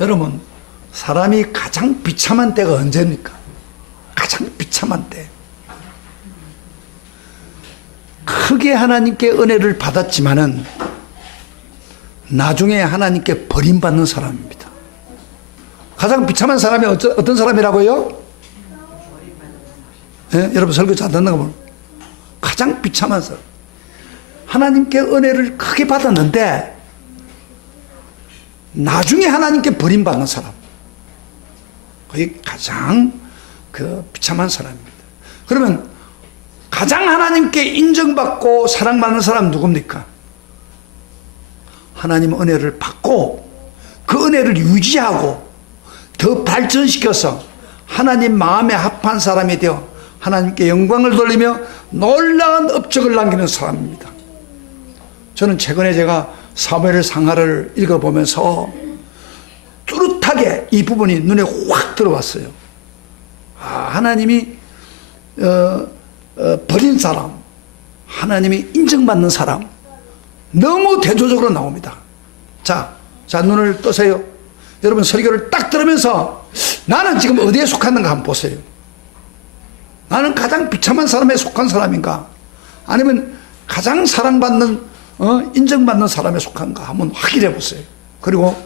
여러분, 사람이 가장 비참한 때가 언제입니까? 가장 비참한 때. 크게 하나님께 은혜를 받았지만은 나중에 하나님께 버림받는 사람입니다. 가장 비참한 사람이 어떤 사람이라고요? 예? 여러분 설교 잘 듣는 거 보면 가장 비참한 사람. 하나님께 은혜를 크게 받았는데 나중에 하나님께 버림받는 사람. 그게 가장 비참한 사람입니다. 그러면 가장 하나님께 인정받고 사랑받는 사람은 누굽니까? 하나님 은혜를 받고 그 은혜를 유지하고 더 발전시켜서 하나님 마음에 합한 사람이 되어 하나님께 영광을 돌리며 놀라운 업적을 남기는 사람입니다. 저는 최근에 제가 사무엘 상하를 읽어보면서 뚜렷하게 이 부분이 눈에 확 들어왔어요. 하나님이 버린 사람, 하나님이 인정받는 사람, 너무 대조적으로 나옵니다. 자, 눈을 뜨세요. 여러분 설교를 딱 들으면서 나는 지금 어디에 속하는가 한번 보세요. 나는 가장 비참한 사람에 속한 사람인가? 아니면 가장 사랑받는, 인정받는 사람에 속한가? 한번 확인해 보세요. 그리고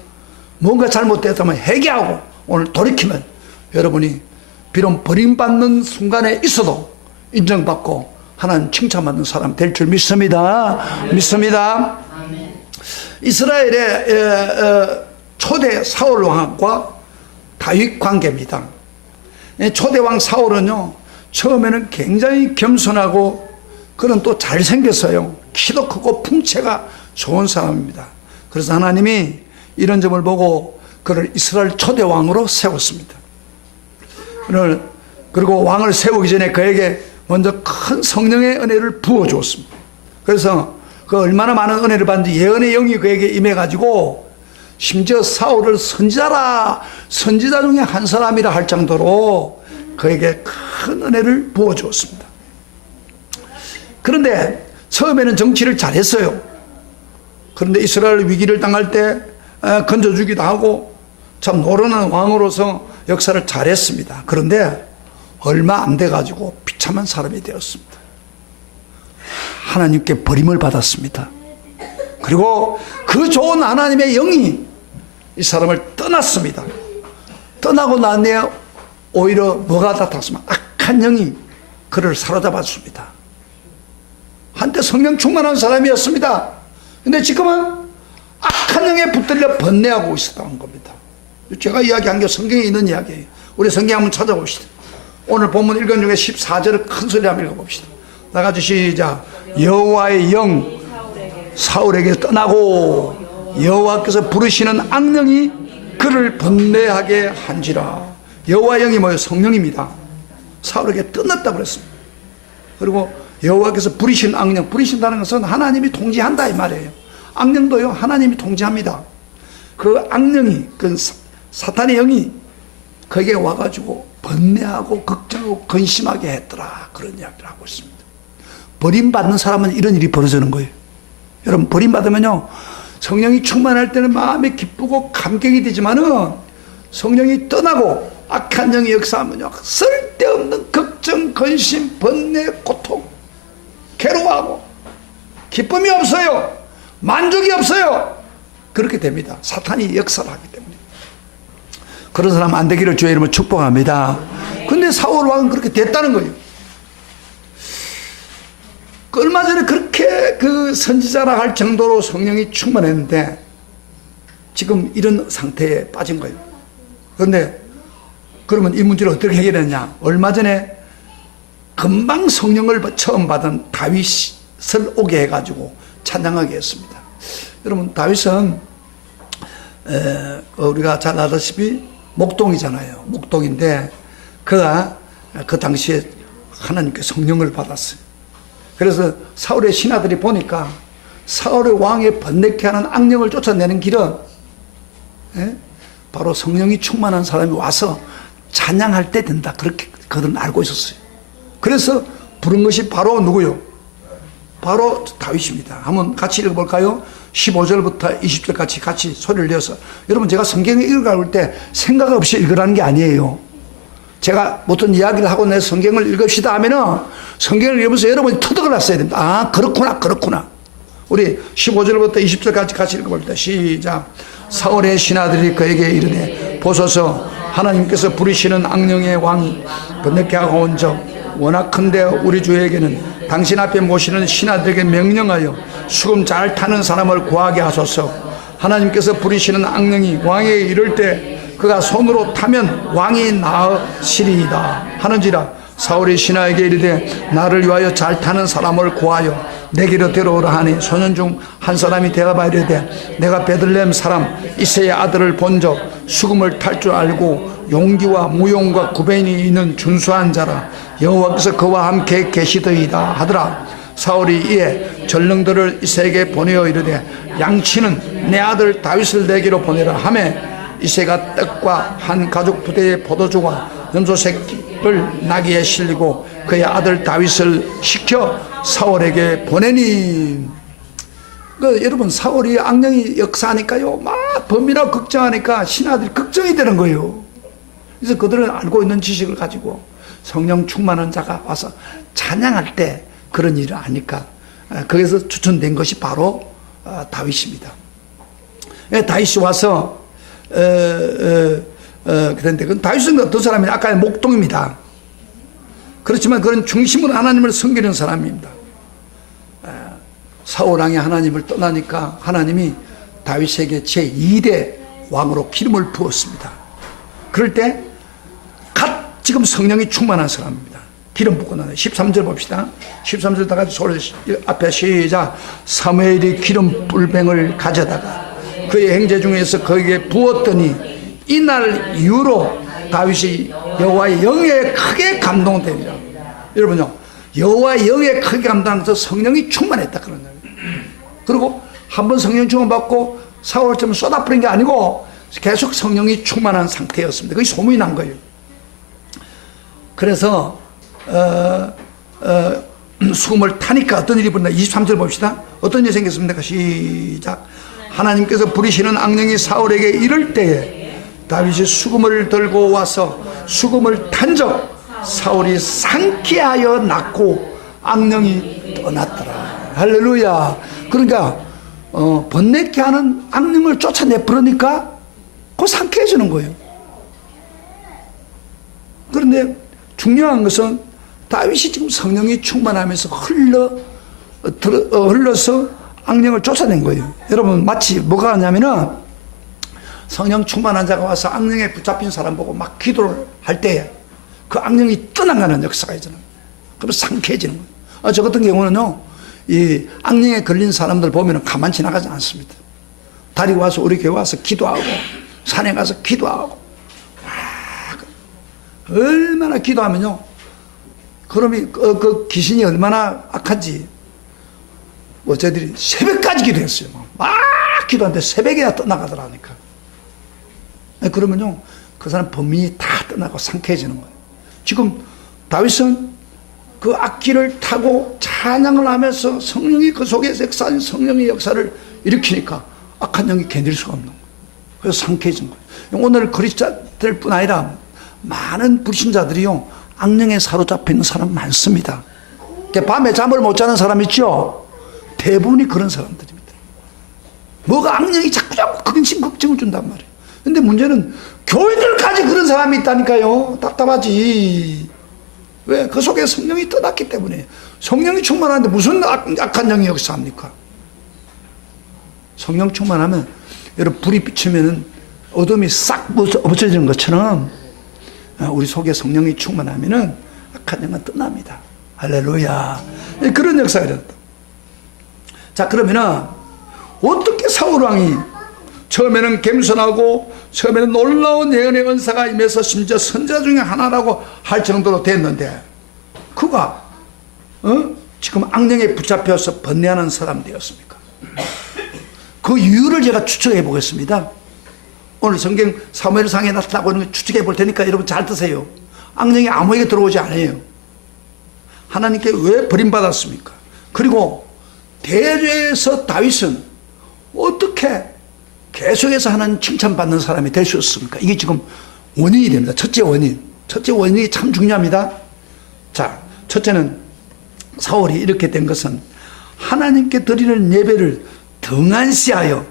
뭔가 잘못됐다면 회개하고 오늘 돌이키면 여러분이 비록 버림받는 순간에 있어도 인정받고 하나님 칭찬받는 사람 될 줄 믿습니다. 믿습니다. 이스라엘의 초대 사울 왕과 다윗 관계입니다. 초대 왕 사울은요, 처음에는 굉장히 겸손하고 그는 또 잘생겼어요. 키도 크고 풍채가 좋은 사람입니다. 그래서 하나님이 이런 점을 보고 그를 이스라엘 초대 왕으로 세웠습니다. 그리고 왕을 세우기 전에 그에게 먼저 큰 성령의 은혜를 부어주었습니다. 그래서 그 얼마나 많은 은혜를 받는지 예언의 영이 그에게 임해가지고 심지어 사울을 선지자 중에 한 사람이라 할 정도로 그에게 큰 은혜를 부어주었습니다. 그런데 처음에는 정치를 잘했어요. 그런데 이스라엘 위기를 당할 때 건져주기도 하고 참 노련한 왕으로서 역사를 잘했습니다. 그런데 얼마 안 돼가지고 비참한 사람이 되었습니다. 하나님께 버림을 받았습니다. 그리고 그 좋은 하나님의 영이 이 사람을 떠났습니다. 떠나고 난 뒤에 오히려 뭐가 나타났으면 악한 영이 그를 사로잡았습니다. 한때 성령 충만한 사람이었습니다. 근데 지금은 악한 영에 붙들려 번뇌하고 있었다는 겁니다. 제가 이야기한 게 성경에 있는 이야기예요. 우리 성경 한번 찾아봅시다. 오늘 본문 읽은 중에 14절을 큰 소리 한번 읽어봅시다. 나가주 시작. 여호와의 영 사울에게 떠나고 여호와께서 부르시는 악령이 그를 번뇌하게 한지라. 여호와의 영이 뭐예요? 성령입니다. 사울에게 떠났다고 그랬습니다. 그리고 여호와께서 부르시는 악령, 부르신다는 것은 하나님이 통제한다 이 말이에요. 악령도요 하나님이 통제합니다. 그 악령이, 그 사탄의 영이 거기에 와가지고 번뇌하고 걱정하고 근심하게 했더라, 그런 이야기를 하고 있습니다. 버림받는 사람은 이런 일이 벌어지는 거예요. 여러분 버림받으면요 성령이 충만할 때는 마음이 기쁘고 감격이 되지만은 성령이 떠나고 악한 영이 역사하면요 쓸데없는 걱정, 근심, 번뇌, 고통, 괴로워하고 기쁨이 없어요. 만족이 없어요. 그렇게 됩니다. 사탄이 역사를 하기 때문에. 그런 사람 안 되기를 주의 이름으로 축복합니다. 근데 사울 왕은 그렇게 됐다는 거예요. 얼마 전에 그렇게 그 선지자라 할 정도로 성령이 충만했는데 지금 이런 상태에 빠진 거예요. 그런데 그러면 이 문제를 어떻게 해결했냐? 얼마 전에 금방 성령을 처음 받은 다윗을 오게 해가지고 찬양하게 했습니다. 여러분 다윗은 우리가 잘 알다시피 목동이잖아요. 목동인데 그가 그 당시에 하나님께 성령을 받았어요. 그래서 사울의 신하들이 보니까 사울의 왕의 번뇌케 하는 악령을 쫓아내는 길은 바로 성령이 충만한 사람이 와서 찬양할 때 된다. 그렇게 그들은 알고 있었어요. 그래서 부른 것이 바로 누구요? 바로 다윗입니다. 한번 같이 읽어볼까요? 15절부터 20절까지 같이 소리를 내어서, 여러분 제가 성경을 읽어갈 때 생각 없이 읽으라는 게 아니에요. 제가 어떤 이야기를 하고 내 성경을 읽읍시다 하면은 성경을 읽으면서 여러분이 터득을 했어야 됩니다. 아, 그렇구나, 그렇구나. 우리 15절부터 20절까지 같이 읽어볼 때 시작. 사울의 신하들이 그에게 이르되 보소서, 하나님께서 부리시는 악령의 왕이 번뇌케하고 온 적 워낙 큰데 우리 주에게는 당신 앞에 모시는 신하들에게 명령하여 수금 잘 타는 사람을 구하게 하소서. 하나님께서 부리시는 악령이 왕에게 이를 때 그가 손으로 타면 왕이 나으시리이다 하는지라. 사울이 신하에게 이르되 나를 위하여 잘 타는 사람을 구하여 내게로 데려오라 하니 소년 중 한 사람이 대답하여 이르되 내가 베들레헴 사람 이새의 아들을 본 적 수금을 탈 줄 알고 용기와 무용과 구변이 있는 준수한 자라. 여호와께서 그와 함께 계시더이다 하더라. 사울이 이에 전령들을 이새에게 보내어 이르되 양치는 내 아들 다윗을 내게로 보내라 하매 이새가 떡과 한 가죽 부대의 포도주와 염소 새끼를 나귀에 실리고 그의 아들 다윗을 시켜 사울에게 보내니. 여러분, 사울이 악령이 역사하니까요, 막 범이라고 걱정하니까 신하들이 걱정이 되는 거예요. 그래서 그들은 알고 있는 지식을 가지고 성령 충만한 자가 와서 찬양할 때 그런 일을 하니까 거기서 추천된 것이 바로 다윗입니다. 다윗이 와서 그런데 그 다윗은 어떤 사람이냐? 아까의 목동입니다. 그렇지만 그런 중심으로 하나님을 섬기는 사람입니다. 사울 왕이 하나님을 떠나니까 하나님이 다윗에게 제2대 왕으로 기름을 부었습니다. 그럴 때 갓 지금 성령이 충만한 사람입니다. 기름 붓고 나서 13절 봅시다. 13절 다 같이 소리 앞에 시작. 사무엘이 기름 뿔병을 가져다가 그의 행제 중에서 거기에 부었더니 이날 이후로 다윗이 여호와의 영에 크게 감동되니라. 여러분요, 여호와의 영에 크게 감동해서 성령이 충만했다 그런 거예요. 그리고 한번 성령 충만 받고 사울처럼 쏟아부린 게 아니고 계속 성령이 충만한 상태였습니다. 그게 소문이 난 거예요. 그래서 수금을 타니까 어떤 일이 벌어졌나. 23절 봅시다. 어떤 일이 생겼습니까? 시작. 하나님께서 부리시는 악령이 사울에게 이를 때에 다윗이 수금을 들고 와서 수금을 탄 적 사울이 상쾌하여 났고 악령이 떠났더라. 할렐루야. 그러니까 번뇌케 하는 악령을 쫓아내 버리니까 그 상쾌해지는 거예요. 그런데 중요한 것은 다윗이 지금 성령이 충만하면서 흘러서 악령을 쫓아낸 거예요. 여러분, 마치 뭐가 하냐면은 성령 충만한 자가 와서 악령에 붙잡힌 사람 보고 막 기도를 할 때 그 악령이 떠나가는 역사가 있잖아요. 그러면 상쾌해지는 거예요. 저 같은 경우는요, 이 악령에 걸린 사람들 보면 가만 지나가지 않습니다. 다리 와서 우리 교회 와서 기도하고 산에 가서 기도하고 얼마나 기도하면요, 그러면 그 귀신이 얼마나 악한지 저희들이 새벽까지 기도했어요. 막 기도하는데 새벽에야 떠나가더라니까. 그러면요, 그 사람 범인이 다 떠나고 상쾌해지는 거예요. 지금 다윗은 그 악기를 타고 찬양을 하면서 성령이 그 속에서 역사하는 성령의 역사를 일으키니까 악한 영이 견딜 수가 없는 거예요. 그래서 상쾌해진 거예요. 오늘 그리스도인들 뿐 아니라 많은 불신자들이요, 악령에 사로잡혀 있는 사람 많습니다. 밤에 잠을 못 자는 사람 있죠? 대부분이 그런 사람들입니다. 뭐가 악령이 자꾸 근심 걱정을 준단 말이에요. 근데 문제는 교인들까지 그런 사람이 있다니까요. 답답하지. 왜? 그 속에 성령이 떠났기 때문에. 성령이 충만한데 무슨 악한 영이 역사합니까? 성령 충만하면, 여러분, 불이 비치면은 어둠이 싹 없어지는 것처럼 우리 속에 성령이 충만하면은 악한 영은 떠납니다. 할렐루야. 그런 역사가 일어났다. 자, 그러면은 어떻게 사울 왕이 처음에는 겸손하고 처음에는 놀라운 예언의 은사가 임해서 심지어 선자 중에 하나라고 할 정도로 됐는데 그가 지금 악령에 붙잡혀서 번뇌하는 사람 되었습니까? 그 이유를 제가 추측해 보겠습니다. 오늘 성경 사무엘상에 나타나고 있는 걸 추측해 볼 테니까 여러분 잘 드세요. 악령이 아무에게 들어오지 않아요. 하나님께 왜 버림받았습니까? 그리고 대죄에서 다윗은 어떻게 계속해서 하나님 칭찬받는 사람이 될 수 있습니까? 이게 지금 원인이 됩니다. 첫째 원인이 참 중요합니다. 자, 첫째는 사울이 이렇게 된 것은 하나님께 드리는 예배를 등한시하여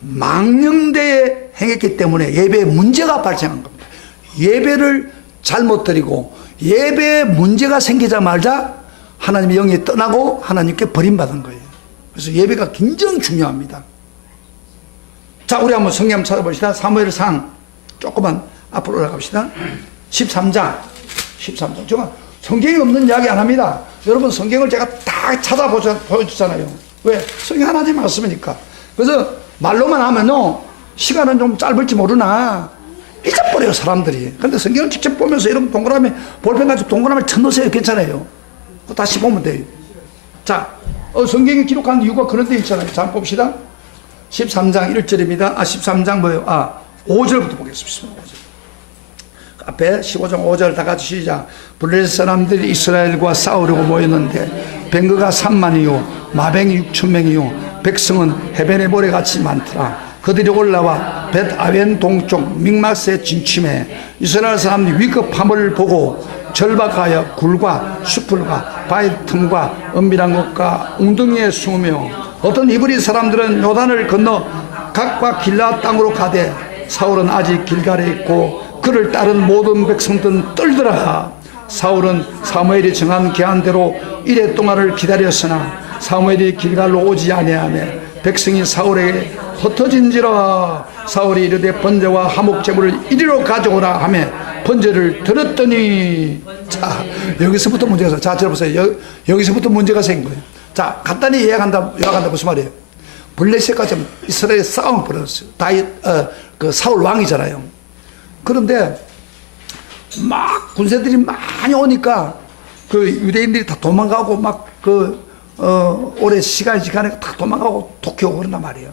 망령되에 행했기 때문에 예배에 문제가 발생한 겁니다. 예배를 잘못 드리고 예배에 문제가 생기자마자 하나님의 영이 떠나고 하나님께 버림받은 거예요. 그래서 예배가 굉장히 중요합니다. 자, 우리 한번 성경 찾아봅시다. 사무엘상 조금만 앞으로 올라갑시다. 13장. 제가 성경이 없는 이야기 안 합니다. 여러분, 성경을 제가 다 보여주잖아요. 왜? 성경 하나님 말씀이니까. 그래서 말로만 하면요, 시간은 좀 짧을지 모르나 잊어버려요, 사람들이. 그런데 성경을 직접 보면서 여러분 동그라미, 볼펜 가지고 동그라미 쳐놓으세요. 괜찮아요. 그거 다시 보면 돼요. 자, 성경이 기록한 이유가 그런 데 있잖아요. 자, 한번 봅시다. 13장 1절입니다. 13장 뭐예요? 5절부터 보겠습니다. 5절. 앞에 15장 5절 다 같이 시작. 블레셋 사람들이 이스라엘과 싸우려고 모였는데 뱅그가 3만이요 마병이 6천명이요 백성은 해변의 모래같이 많더라. 그들이 올라와 벳아웬 동쪽 믹마스에 진침해 이스라엘 사람들이 위급함을 보고 절박하여 굴과 수풀과 바위 틈과 은밀한 곳과 웅덩이에 숨으며 어떤 이브리 사람들은 요단을 건너 각과 길라 땅으로 가되 사울은 아직 길갈에 있고 그를 따른 모든 백성들은 떨더라. 사울은 사무엘이 정한 계한대로 이레 동안을 기다렸으나 사무엘이 길갈로 오지 아니하며 백성이 사울에게 흩어진지라. 사울이 이르되 번제와 화목제물을 이리로 가져오라 하며 번제를 들었더니, 자, 여기서부터 문제가 생겨요. 자, 들어보세요. 여기서부터 문제가 생긴 거예요. 자, 간단히 요약한다 무슨 말이에요? 블레셋까지 이스라엘의 싸움을 벌였어요. 그 사울 왕이잖아요. 그런데 막 군세들이 많이 오니까 그 유대인들이 다 도망가고 막 오래 시간에 다 도망가고 도쿄 그런단 말이에요.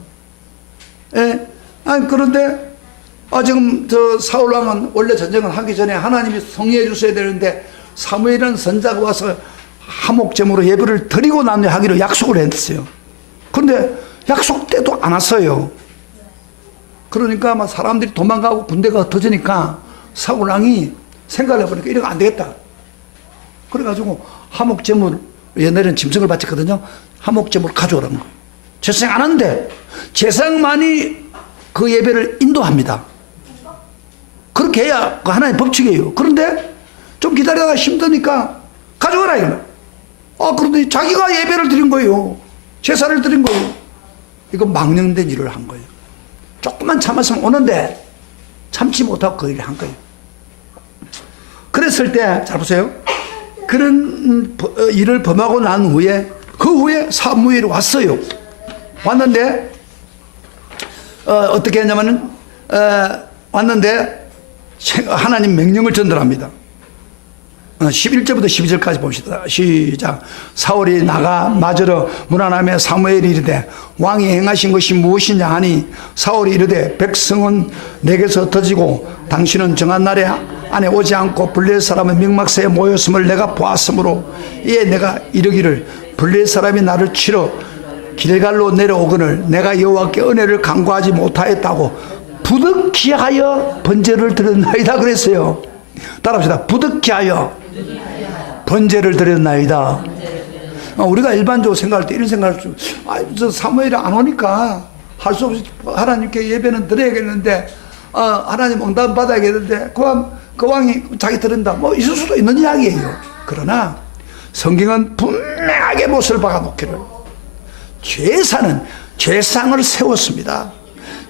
예. 아니, 그런데 지금 저 사울 왕은 원래 전쟁을 하기 전에 하나님이 성리해 주셔야 되는데 사무엘이라는 선자가 와서 화목제물로 예배를 드리고 난 후에 하기로 약속을 했어요. 그런데 약속 때도 안 왔어요. 그러니까 막 사람들이 도망가고 군대가 흩어지니까 사울 왕이 생각을 해보니까 이러면 안 되겠다. 그래가지고 화목제물, 옛날에는 짐승을 바쳤거든요. 화목제물을 가져오라는 거예요. 제사장 안 하는데 제사장만이 그 예배를 인도합니다. 그렇게 해야 그 하나의 법칙이에요. 그런데 좀 기다려다가 힘드니까 가져오라 이거는. 그런데 자기가 예배를 드린 거예요. 제사를 드린 거예요. 이거 망령된 일을 한 거예요. 조금만 참았으면 오는데 참지 못하고 그 일을 한 거예요. 그랬을 때, 잘 보세요. 그런 일을 범하고 난 후에, 그 후에 사무엘이 왔어요. 왔는데, 어떻게 했냐면은, 왔는데, 하나님 명령을 전달합니다. 11절부터 12절까지 봅시다. 시작. 사울이 나가 맞으러 문안함에 사무엘이 이르되 왕이 행하신 것이 무엇이냐 하니 사울이 이르되 백성은 내게서 흩어지고 당신은 정한 날에 안에 오지 않고 블레셋 사람의 mik막새에 모였음을 내가 보았으므로 이에 내가 이르기를 블레셋 사람이 나를 치러 길갈로 내려오거늘 내가 여호와께 은혜를 간구하지 못하였다고 부득히 하여 번제를 드렸나이다 그랬어요. 따라합시다. 부득히 하여 번제를 드렸나이다. 우리가 일반적으로 생각할 때 이런 생각을 좀, 저 사무엘이 안 오니까 할 수 없이 하나님께 예배는 드려야겠는데, 하나님 응답 받아야겠는데, 그 왕이 자기 드린다. 뭐 있을 수도 있는 이야기예요. 그러나 성경은 분명하게 못을 박아놓기를 제사장을 세웠습니다.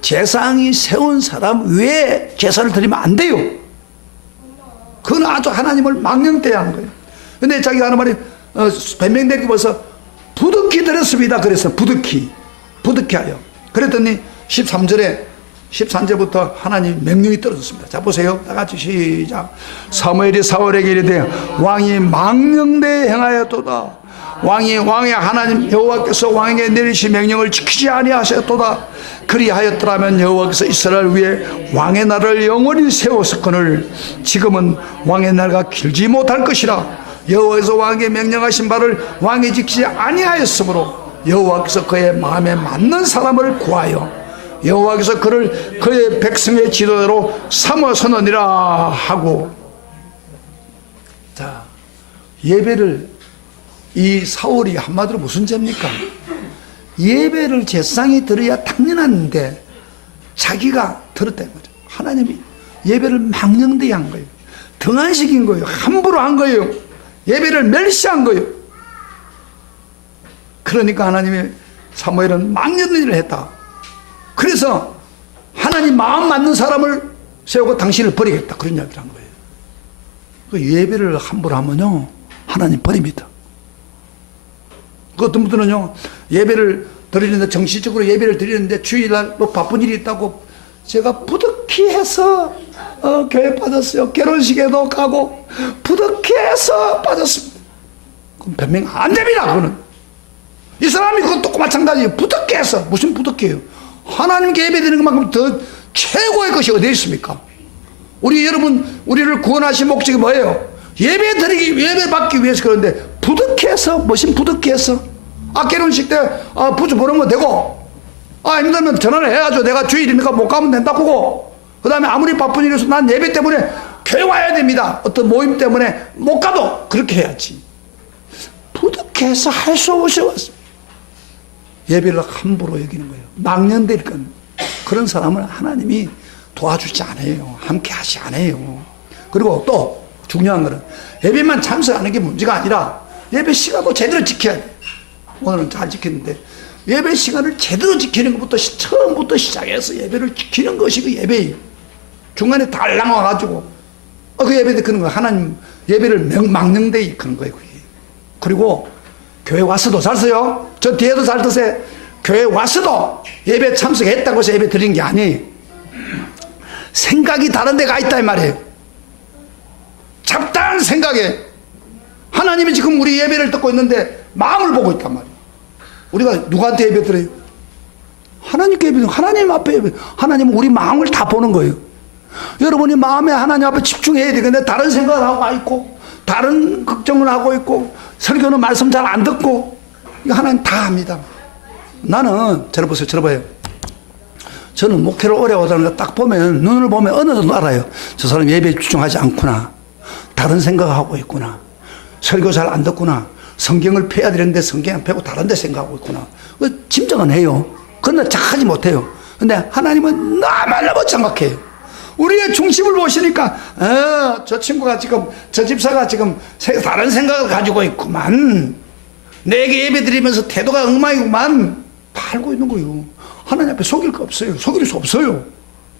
제사장이 세운 사람 외에 제사를 드리면 안 돼요. 그건 아주 하나님을 망령되게 하는 거예요. 근데 자기가 하는 말이 변명되기 벌써 부득히 드렸습니다. 그래서 부득히 하여. 그랬더니 13절부터 하나님 명령이 떨어졌습니다. 자, 보세요. 다 같이 시작. 사무엘이 사울에게 이르되 왕이 망령되에 행하였도다. 왕이 하나님 여호와께서 왕에게 내리신 명령을 지키지 아니하셨도다. 그리하였더라면 여호와께서 이스라엘 위에 왕의 날을 영원히 세웠었거늘 지금은 왕의 날가 길지 못할 것이라. 여호와께서 왕에게 명령하신 바를 왕이 지키지 아니하였으므로 여호와께서 그의 마음에 맞는 사람을 구하여 여호와께서 그를 그의 백성의 지도자로 삼으셨느니라 하고. 자, 예배를, 이 사울이 한마디로 무슨 죄입니까? 예배를 제사장이 드려야 당연한데 자기가 들었다는 거죠. 하나님이 예배를 망령되게 한 거예요. 등한시킨 거예요. 함부로 한 거예요. 예배를 멸시한 거예요. 그러니까 하나님이 사무엘은 망령된 일을 했다. 그래서 하나님 마음 맞는 사람을 세우고 당신을 버리겠다, 그런 이야기를 한 거예요. 그 예배를 함부로 하면요 하나님 버립니다. 그 어떤 분들은요 예배를 드리는데, 정식적으로 예배를 드리는데 주일날 뭐 바쁜 일이 있다고 제가 부득이 해서 교회 빠졌어요. 결혼식에도 가고 부득이 해서 빠졌습니다. 그럼 변명 안 됩니다. 그거는 이 사람이 그것도 마찬가지예요. 부득이 해서. 무슨 부득이에요? 하나님께 예배 드리는 것만큼 더 최고의 것이 어디 있습니까? 우리 여러분, 우리를 구원하신 목적이 뭐예요? 예배 받기 위해서. 그런데 부득해서, 무슨 부득해서? 결혼식 때 부주 보내면 되고, 힘들면 전화를 해야죠. 내가 주일이니까 못 가면 된다고. 그 다음에 아무리 바쁜 일이 있어도 난 예배 때문에 교회 와야 됩니다. 어떤 모임 때문에 못 가도 그렇게 해야지. 부득해서 할 수 없이 왔습니다. 예배를 함부로 여기는 거예요. 망령될 건. 그런 사람을 하나님이 도와주지 않아요. 함께 하지 않아요. 그리고 또 중요한 거는 예배만 참석하는 게 문제가 아니라 예배 시간도 제대로 지켜야 돼. 오늘은 잘 지켰는데 예배 시간을 제대로 지키는 것부터 처음부터 시작해서 예배를 지키는 것이 그 예배예요. 중간에 달랑 와가지고 그 예배 때 그런 거 하나님 예배를 망령되이 그런 거예요. 그게. 그리고 교회 와서도 잘 써요. 저 뒤에도 잘 드세요. 교회 와서도 예배 참석했다고 해서 예배 드리는 게 아니에요. 생각이 다른 데가 있다 이 말이에요. 잡다한 생각에 하나님이 지금 우리 예배를 듣고 있는데 마음을 보고 있단 말이에요. 우리가 누구한테 예배 드려요? 하나님께 예배 드려요. 하나님 앞에 예배. 하나님은 우리 마음을 다 보는 거예요. 여러분이 마음에 하나님 앞에 집중해야 되는데 다른 생각을 하고 있고 다른 걱정을 하고 있고 설교는 말씀 잘 안 듣고 이거 하나님 다 합니다. 나는 들어보세요. 들어봐요. 저는 목회를 오래 하다는 거 딱 보면 눈을 보면 어느 정도 알아요. 저 사람 예배에 집중하지 않구나. 다른 생각을 하고 있구나. 설교 잘 안 듣구나. 성경을 펴야 되는데 성경 안 펴고 다른 데 생각하고 있구나. 짐작은 해요. 그러나 착하지 못해요. 근데 하나님은 너무너무 정확해요. 우리의 중심을 보시니까 저 친구가 지금 저 집사가 지금 다른 생각을 가지고 있구만. 내게 예배 드리면서 태도가 엉망이구만. 다 알고 있는 거예요. 하나님 앞에 속일 거 없어요. 속일 수 없어요.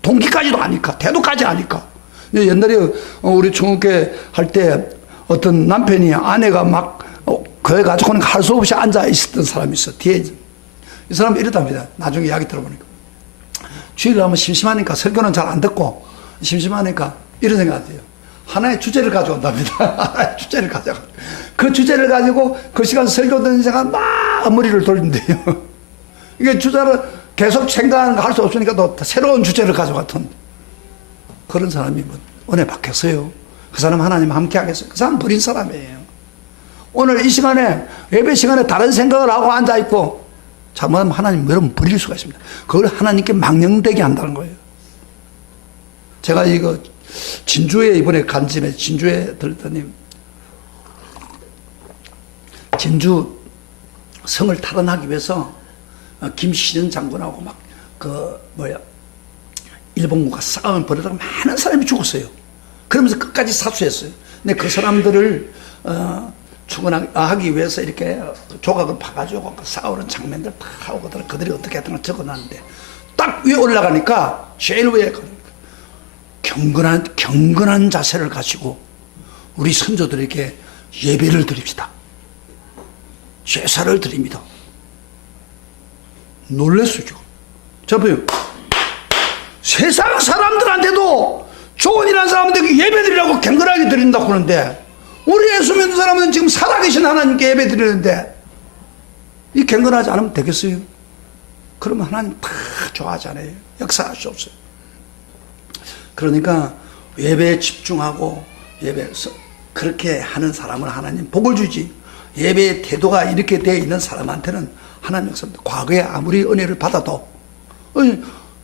동기까지도 아니까, 태도까지 아니까. 옛날에 우리 중학교 할 때 어떤 남편이 아내가 막 교회 가지고는 할 수 없이 앉아 있었던 사람이 있어. 뒤에 이 사람이 이러답니다. 나중에 이야기 들어보니까 주일에 하면 심심하니까 설교는 잘 안 듣고 심심하니까 이런 생각을 해요. 하나의 주제를 가져온답니다. 하나의 주제를 가져가. 그 주제를 가지고 그 시간 설교 듣는 시간 막 머리를 돌린대요. 이게 주제를 계속 생각하는 거 할 수 없으니까 또 새로운 주제를 가져갔던 그런 사람이 뭐 은혜 받겠어요. 그 사람 하나님 함께 하겠어요. 그 사람 버린 사람이에요. 오늘 이 시간에 예배 시간에 다른 생각을 하고 앉아있고 잘못하면 하나님 여러분 버릴 수가 있습니다. 그걸 하나님께 망령되게 한다는 거예요. 제가 이거 진주에 이번에 간 집에 진주에 들었더니 진주 성을 탈환하기 위해서 김시전 장군하고 막 일본군과 싸움을 벌이다가 많은 사람이 죽었어요. 그러면서 끝까지 사수했어요. 근데 그 사람들을 추근하기 위해서 이렇게 조각을 파가지고 그 싸우는 장면들 다 하고 그들이 어떻게 했던 걸 적어놨는데 딱 위에 올라가니까 제일 위에 경건한 자세를 가지고 우리 선조들에게 예배를 드립시다. 제사를 드립니다. 놀랬어요. 자, 보세요. 세상 사람들한테도 좋은 일한 사람들에게 예배 드리라고 경건하게 드린다고 그러는데 우리 예수 믿는 사람은 지금 살아계신 하나님께 예배 드리는데 이 경건하지 않으면 되겠어요? 그러면 하나님 다 좋아하잖아요. 역사할 수 없어요. 그러니까 예배에 집중하고 예배에서 그렇게 하는 사람은 하나님 복을 주지. 예배의 태도가 이렇게 되어 있는 사람한테는 하나님 역사입니다. 과거에 아무리 은혜를 받아도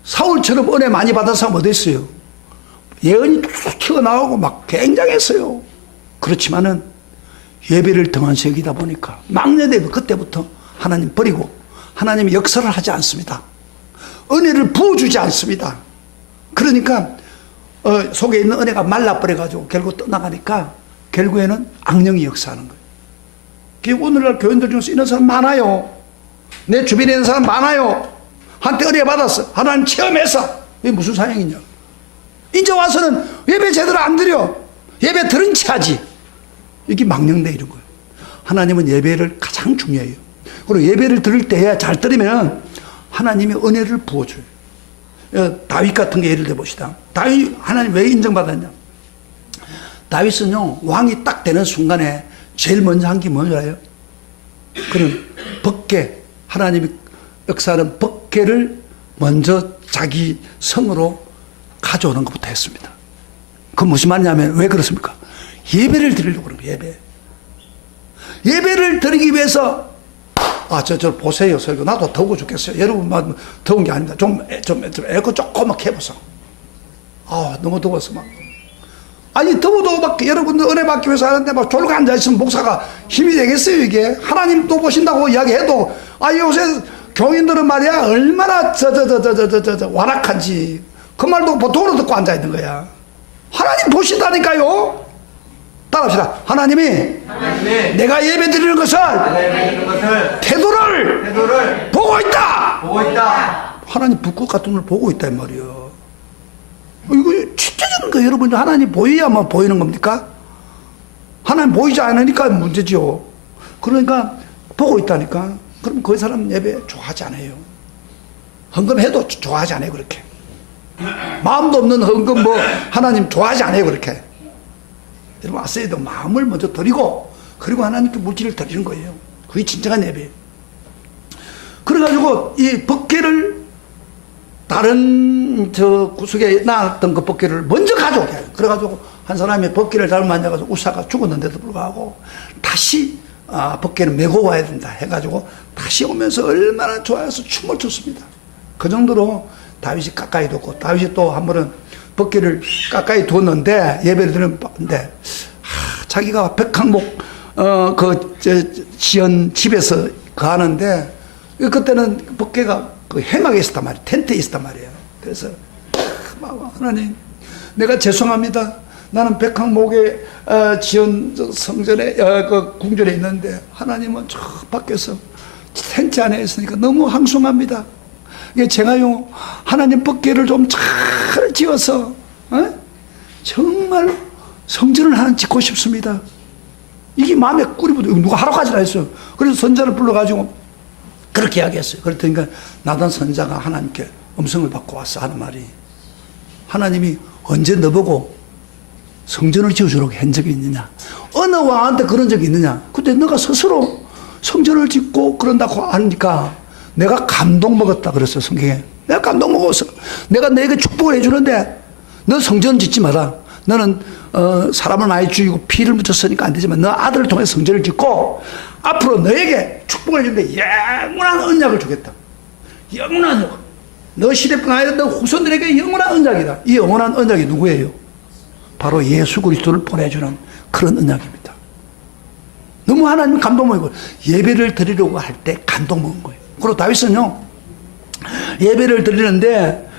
사울처럼 은혜 많이 받은 사람 어디 있어요? 예언이 툭 튀어나오고 막 굉장했어요. 그렇지만은 예배를 등한시이다 보니까 막내되고 그때부터 하나님 버리고 하나님이 역사를 하지 않습니다. 은혜를 부어주지 않습니다. 그러니까 속에 있는 은혜가 말라버려가지고 결국 떠나가니까 결국에는 악령이 역사하는 거예요. 오늘날 교인들 중에서 이런 사람 많아요. 내 주변에 있는 사람 많아요. 한때 은혜 받았어. 하나님 체험해서. 이게 무슨 사양이냐. 이제 와서는 예배 제대로 안 드려. 예배 들은 채 하지. 이게 망령돼 이런 거예요. 하나님은 예배를 가장 중요해요. 그리고 예배를 드릴 때 잘 드리면 하나님이 은혜를 부어줘요. 다윗 같은 게 예를 들어 봅시다. 다윗 하나님 왜 인정받았냐? 다윗은요 왕이 딱 되는 순간에 제일 먼저 한 게 뭔지 알아요? 그는 법궤, 하나님이 역사하는 법궤를 먼저 자기 성으로 가져오는 것부터 했습니다. 그건 무슨 말이냐면 왜 그렇습니까? 예배를 드리려고 그런 거예요. 예배를 드리기 위해서 저 보세요. 설교 나도 더워 죽겠어요. 여러분만 더운 게 아닙니다. 좀 에어컨 조금만 해보소. 너무 더워서 막. 아니 더워도 막 여러분들 은혜 받기 위해서 하는데 막 졸고 앉아 있으면 목사가 힘이 되겠어요 이게? 하나님 또 보신다고 이야기해도 요새 교인들은 말이야 얼마나 완악한지 그 말도 보통으로 듣고 앉아 있는 거야. 하나님 보신다니까요. 따라합시다. 하나님이 내가 예배 드리는 것을 태도를 보고 있다. 하나님 불꽃 같은 걸 보고 있다 이 말이에요. 이거 진짜적인 거예요. 여러분 하나님 보여야만 보이는 겁니까? 하나님 보이지 않으니까 문제죠. 그러니까 보고 있다니까. 그럼 그 사람 예배 좋아하지 않아요. 헌금해도 좋아하지 않아요 그렇게. 마음도 없는 헌금 하나님 좋아하지 않아요 그렇게. 여러분 왔어야도 마음을 먼저 드리고 그리고 하나님께 물질을 드리는 거예요. 그게 진정한 예배예요. 그래가지고 이 법궤를 다른 구석에 놔놨던 그 법궤를 먼저 가져오게 해요. 그래가지고 한 사람이 법궤를 잘못 만져가지고 우사가 죽었는데도 불구하고 다시 법궤를 메고 와야 된다 해가지고 다시 오면서 얼마나 좋아해서 춤을 췄습니다. 그 정도로 다윗이 가까이 뒀고 다윗이 또 한 번은 법궤를 가까이 뒀는데 예배를 드렸는데 자기가 백항목 지연 집에서 거하는데 그때는 법궤가 그 해막에 있었단 말이에요. 텐트에 있었단 말이에요. 그래서 하나님 내가 죄송합니다. 나는 백항목에 지연 성전에 그 궁전에 있는데 하나님은 저 밖에서 텐트 안에 있으니까 너무 황송합니다. 제가요 하나님 법궤를 좀 잘 지어서 정말 성전을 하나 짓고 싶습니다. 이게 마음에 꿀이부터 누가 하루까지 다 했어요. 그래서 선자를 불러가지고 그렇게 이야기했어요. 그랬더니 나단 선자가 하나님께 음성을 받고 왔어 하는 말이 하나님이 언제 너보고 성전을 지어주라고 한 적이 있느냐? 어느 왕한테 그런 적이 있느냐? 근데 너가 스스로 성전을 짓고 그런다고 하니까 내가 감동 먹었다 그랬어 성경에. 내가 감동 먹었어. 내가 너에게 축복을 해주는데 너 성전 짓지 마라. 너는 사람을 많이 죽이고 피를 묻혔으니까 안 되지만 너 아들을 통해 성전을 짓고 앞으로 너에게 축복을 해주는데 영원한 언약을 주겠다. 영원한 언약. 너 시대뿐 아니라 너 후손들에게 영원한 언약이다. 이 영원한 언약이 누구예요? 바로 예수 그리스도를 보내주는 그런 언약입니다. 너무 하나님 감동 먹고 예배를 드리려고 할 때 감동 먹은 거예요. 그리고 다윗은요 예배를 드리는데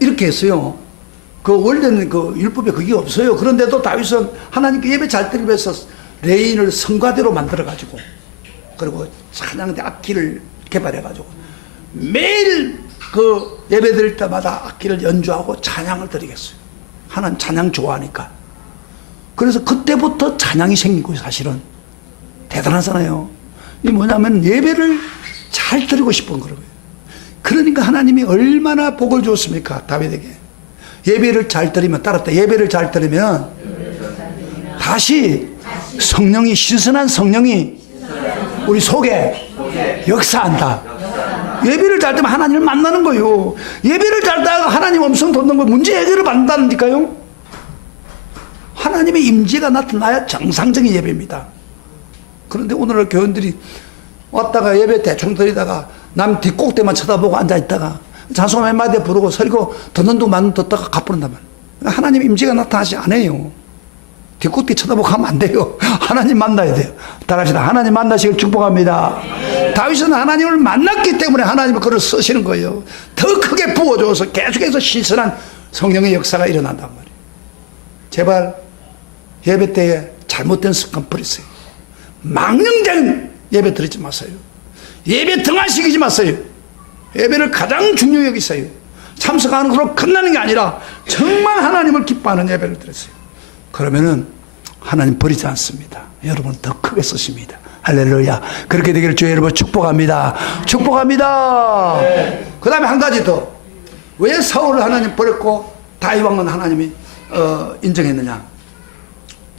이렇게 했어요. 그 원래는 그 율법에 그게 없어요. 그런데도 다윗은 하나님께 예배 잘 드리기 위해서 레인을 성가대로 만들어 가지고 그리고 찬양대 악기를 개발해 가지고 매일 그 예배 드릴 때마다 악기를 연주하고 찬양을 드리겠어요. 하나님 찬양 좋아하니까. 그래서 그때부터 찬양이 생긴 거예요. 사실은 대단하잖아요. 이 뭐냐면 예배를 잘 드리고 싶은 거예요. 그러니까 하나님이 얼마나 복을 줬습니까 다윗에게. 예배를 잘 드리면 따랐다. 예배를 잘 드리면 다시 성령이 신선한 성령이 우리 속에 역사한다. 예배를 잘 드리면 하나님을 만나는 거예요. 예배를 잘 드리다가 하나님 음성 듣는 거 문제 해결을 받는다니까요. 하나님의 임재가 나타나야 정상적인 예배입니다. 그런데 오늘날 교인들이 왔다가 예배 대충 드리다가 남 뒷꼭대만 쳐다보고 앉아있다가 찬송 몇 마디 부르고 설교 듣는 둥 맞는 듣다가 갚는단 말이에요. 하나님 임재가 나타나지 않아요. 뒷꼭대 쳐다보고 하면 안 돼요. 하나님 만나야 돼요. 다 같이 하나님 만나시길 축복합니다. 다윗은 하나님을 만났기 때문에 하나님은 그를 쓰시는 거예요. 더 크게 부어줘서 계속해서 신선한 성령의 역사가 일어난단 말이에요. 제발 예배 때에 잘못된 습관 버리세요. 망령된 예배 드리지 마세요. 예배 등한시키지 마세요. 예배를 가장 중요히 여기세요. 참석하는 것으로 끝나는 게 아니라 정말 하나님을 기뻐하는 예배를 드리세요. 그러면은 하나님 버리지 않습니다. 여러분 더 크게 쓰십니다. 할렐루야. 그렇게 되기를 주의 여러분 축복합니다. 축복합니다. 그 다음에 한 가지 더. 왜 사울을 하나님 버렸고 다윗 왕은 하나님이 인정했느냐.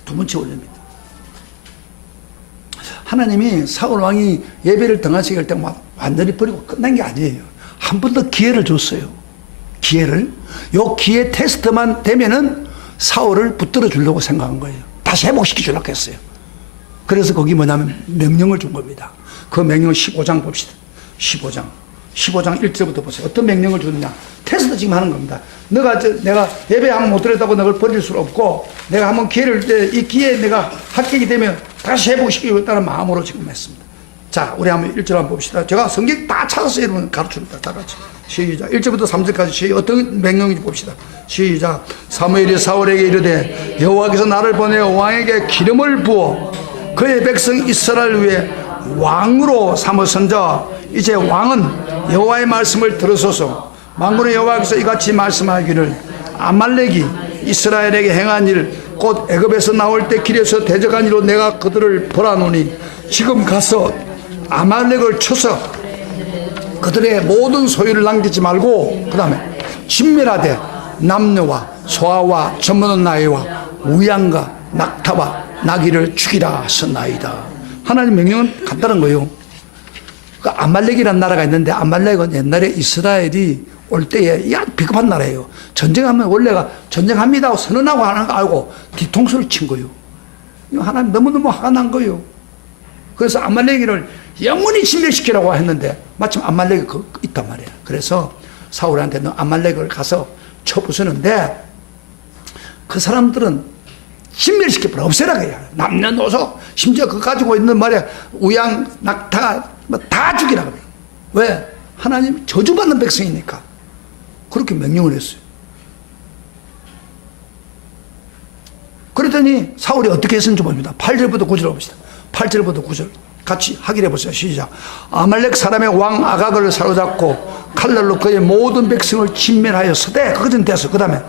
두 번째 원리입니다. 하나님이 사울 왕이 예배를 등한시킬 때 완전히 버리고 끝난 게 아니에요. 한 번 더 기회를 줬어요. 기회를. 요 기회 테스트만 되면은 사울을 붙들어 주려고 생각한 거예요. 다시 회복시켜 주려고 했어요. 그래서 거기 뭐냐면 명령을 준 겁니다. 그 명령을 15장 봅시다. 15장 1절부터 보세요. 어떤 명령을 주느냐. 테스트 지금 하는 겁니다. 내가 예배 한번 못 드렸다고 너를 버릴 수 없고, 내가 한번 기회를, 이 기회에 내가 합격이 되면 다시 회복시키겠다는 마음으로 지금 했습니다. 자, 우리 한번 1절 한번 봅시다. 제가 성경 다 찾아서 여러분 가르쳐줍니다. 다 같이. 시작. 1절부터 3절까지 어떤 명령인지 봅시다. 시작. 사무엘이 사울에게 이르되 여호와께서 나를 보내어 왕에게 기름을 부어 그의 백성 이스라엘을 위해 왕으로 삼으선자 이제 왕은 여호와의 말씀을 들으소서. 만군의 여호와께서 이같이 말씀하기를 아말렉이 이스라엘에게 행한 일 곧 애굽에서 나올 때 길에서 대적한 일로 내가 그들을 벌하노니 지금 가서 아말렉을 쳐서 그들의 모든 소유를 남기지 말고 그 다음에 진멸하되 남녀와 소아와 젖먹는 나이와 우양과 낙타와 나귀를 죽이라 하셨나이다. 하나님 명령은 간단한 거예요. 그 아말렉이라는 나라가 있는데 아말렉은 옛날에 이스라엘이 올 때에 아주 비겁한 나라예요. 전쟁하면 원래가 전쟁합니다 하고 선언하고 하는 거 알고 뒤통수를 친 거예요. 하나님 너무너무 화가 난 거예요. 그래서 아말렉이를 영원히 진멸시키라고 했는데 마침 아말렉이 있단 말이에요. 그래서 사울한테 너 아말렉을 가서 쳐부수는데 그 사람들은 진멸시켜버려. 없애라 그래요. 남녀노소 심지어 그 가지고 있는 말에 우양 낙타 뭐 다 죽이라 그래요. 왜? 하나님 저주받는 백성이니까 그렇게 명령을 했어요. 그랬더니 사울이 어떻게 했는지 봅니다. 8절부터 9절 봅시다. 8절부터 9절 같이 확인해 보세요. 시작. 아말렉 사람의 왕 아각을 사로잡고 칼날로 그의 모든 백성을 진멸하였으되 그것은 됐어. 그 다음에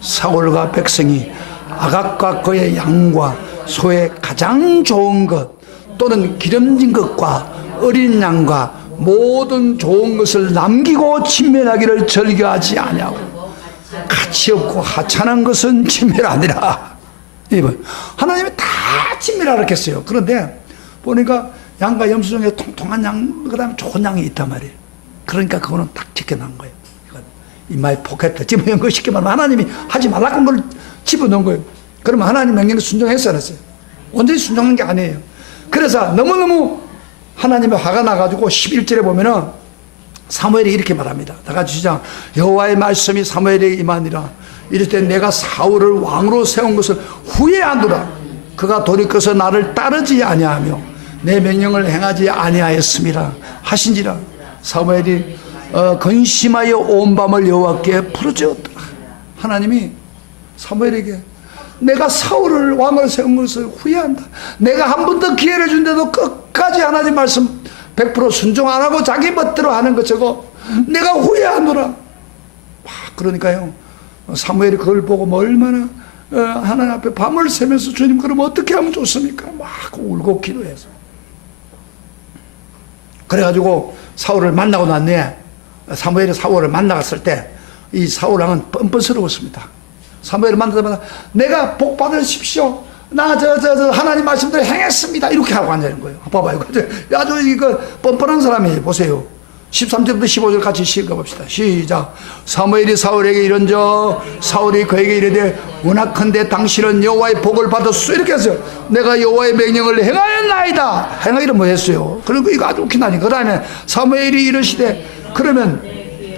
사울과 백성이 아각과 그의 양과 소의 가장 좋은 것 또는 기름진 것과 어린 양과 모든 좋은 것을 남기고 진멸하기를 즐겨하지 아니하고 가치 없고 하찮은 것은 진멸하니라. 하나님이 다 진멸하라 했어요. 그런데 보니까 양과 염소 중에 통통한 양, 그 다음에 좋은 양이 있단 말이에요. 그러니까 그거는 딱 지켜놓은 거예요. 이마에 포켓에 집어넣은 거 쉽게 말하면 하나님이 하지 말라고 한 걸 집어넣은 거예요. 그러면 하나님 명령에 순종했어야 했어요. 완전히 순종한 게 아니에요. 그래서 너무너무 하나님의 화가 나가지고 11절에 보면은 사무엘이 이렇게 말합니다. 다 같이 시작. 여호와의 말씀이 사무엘에게 임하니라. 이럴 때 내가 사울을 왕으로 세운 것을 후회하노라. 그가 돌이켜서 나를 따르지 아니하며 내 명령을 행하지 아니하였음이라 하신지라. 사무엘이 근심하여 온 밤을 여호와께 부르짖었더라. 하나님이 사무엘에게 내가 사울을 왕으로 세운 것을 후회한다. 내가 한 번 더 기회를 준데도 끝까지 하나님 말씀 100% 순종 안 하고 자기 멋대로 하는 것 저거 내가 후회하노라. 그러니까요 사무엘이 그걸 보고 뭐 얼마나 하나님 앞에 밤을 새면서 주님 그럼 어떻게 하면 좋습니까? 막 울고 기도해서 그래가지고 사울을 만나고 났네. 사무엘이 사울을 만나갔을 때 이 사울 왕은 뻔뻔스러웠습니다. 사무엘을 만나자마자 내가 복 받으십시오. 나 하나님 말씀대로 행했습니다. 이렇게 하고 앉아있는 거예요. 봐봐요. 아주 이거 뻔뻔한 사람이에요. 보세요. 13절부터 15절 같이 읽어봅시다. 시작. 사무엘이 사울에게 이른저 사울이 그에게 이르되 원하건대 당신은 여호와의 복을 받았소. 이렇게 했어요. 내가 여호와의 명령을 행하였나이다. 행하기를 뭐 했어요? 그리고 이거 아주 웃긴다니. 그 다음에 사무엘이 이르시되 그러면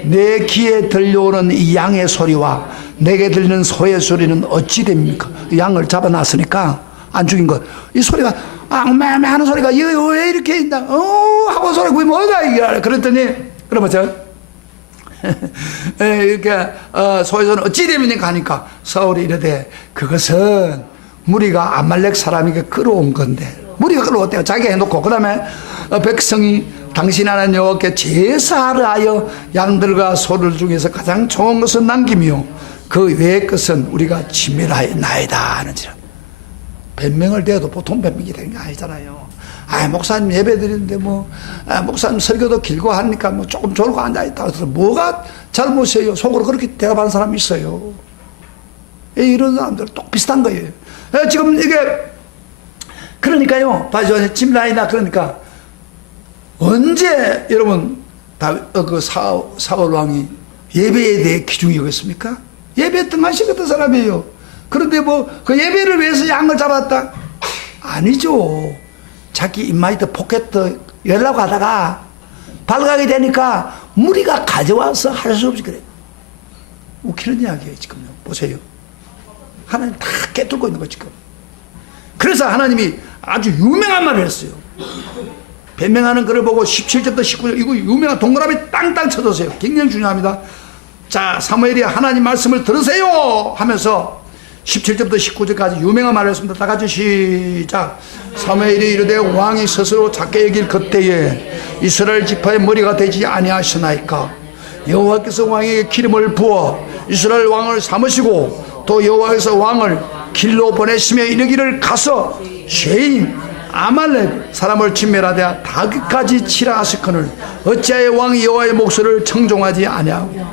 내 귀에 들려오는 이 양의 소리와 내게 들리는 소의 소리는 어찌 됩니까? 양을 잡아놨으니까 안 죽인 것. 이 소리가 앙매매 하는 소리가 이거 왜 이렇게 있나? 하고 소리 그게 뭐가 이게? 그랬더니 그러면서 이렇게 소의 소리는 어찌 됩니까 하니까 사울이 이르되 그것은 무리가 아말렉 사람에게 끌어온 건데 무리가 끌어왔대요. 자기가 해놓고 그 다음에 백성이 당신 하나님 여호와께 제사를 하여 양들과 소들 중에서 가장 좋은 것은 남기며 그 외의 것은 우리가 진멸하였나이다 하는지라. 변명을 대도 보통 변명이 되는 게 아니잖아요. 목사님 예배 드리는데 목사님 설교도 길고 하니까 조금 졸고 앉아있다. 그래서 뭐가 잘못이에요? 속으로 그렇게 대답하는 사람이 있어요. 이런 사람들 똑 비슷한 거예요. 지금 이게 그러니까요. 봐죠. 진멸하이다. 그러니까 언제 여러분 그 사울 왕이 예배에 대해 기중이 여겼습니까? 예배 등하시겠던 사람이에요. 그런데 그 예배를 위해서 양을 잡았다? 아니죠. 자기 인마이트 포켓도 열라고 하다가 발각이 되니까 무리가 가져와서 할 수 없이 그래. 웃기는 이야기예요, 지금요. 보세요. 하나님 다 깨뚫고 있는 거, 지금. 그래서 하나님이 아주 유명한 말을 했어요. 변명하는 글을 보고 17절부터 19절, 이거 유명한 동그라미 땅땅 쳐주세요. 굉장히 중요합니다. 자, 사무엘이 하나님 말씀을 들으세요! 하면서 17절부터 19절까지 유명한 말을 했습니다. 다 같이 시작. 사무엘이 이르되 왕이 스스로 작게 여길 그때에 이스라엘 지파의 머리가 되지 아니하시나이까. 여호와께서 왕에게 기름을 부어 이스라엘 왕을 삼으시고 또 여호와께서 왕을 길로 보내시며 이르기를 가서 죄인 아말렉 사람을 진멸하되 다기까지 치라 하시거늘 어찌하여 왕이 여호와의 목소리를 청종하지 아니하고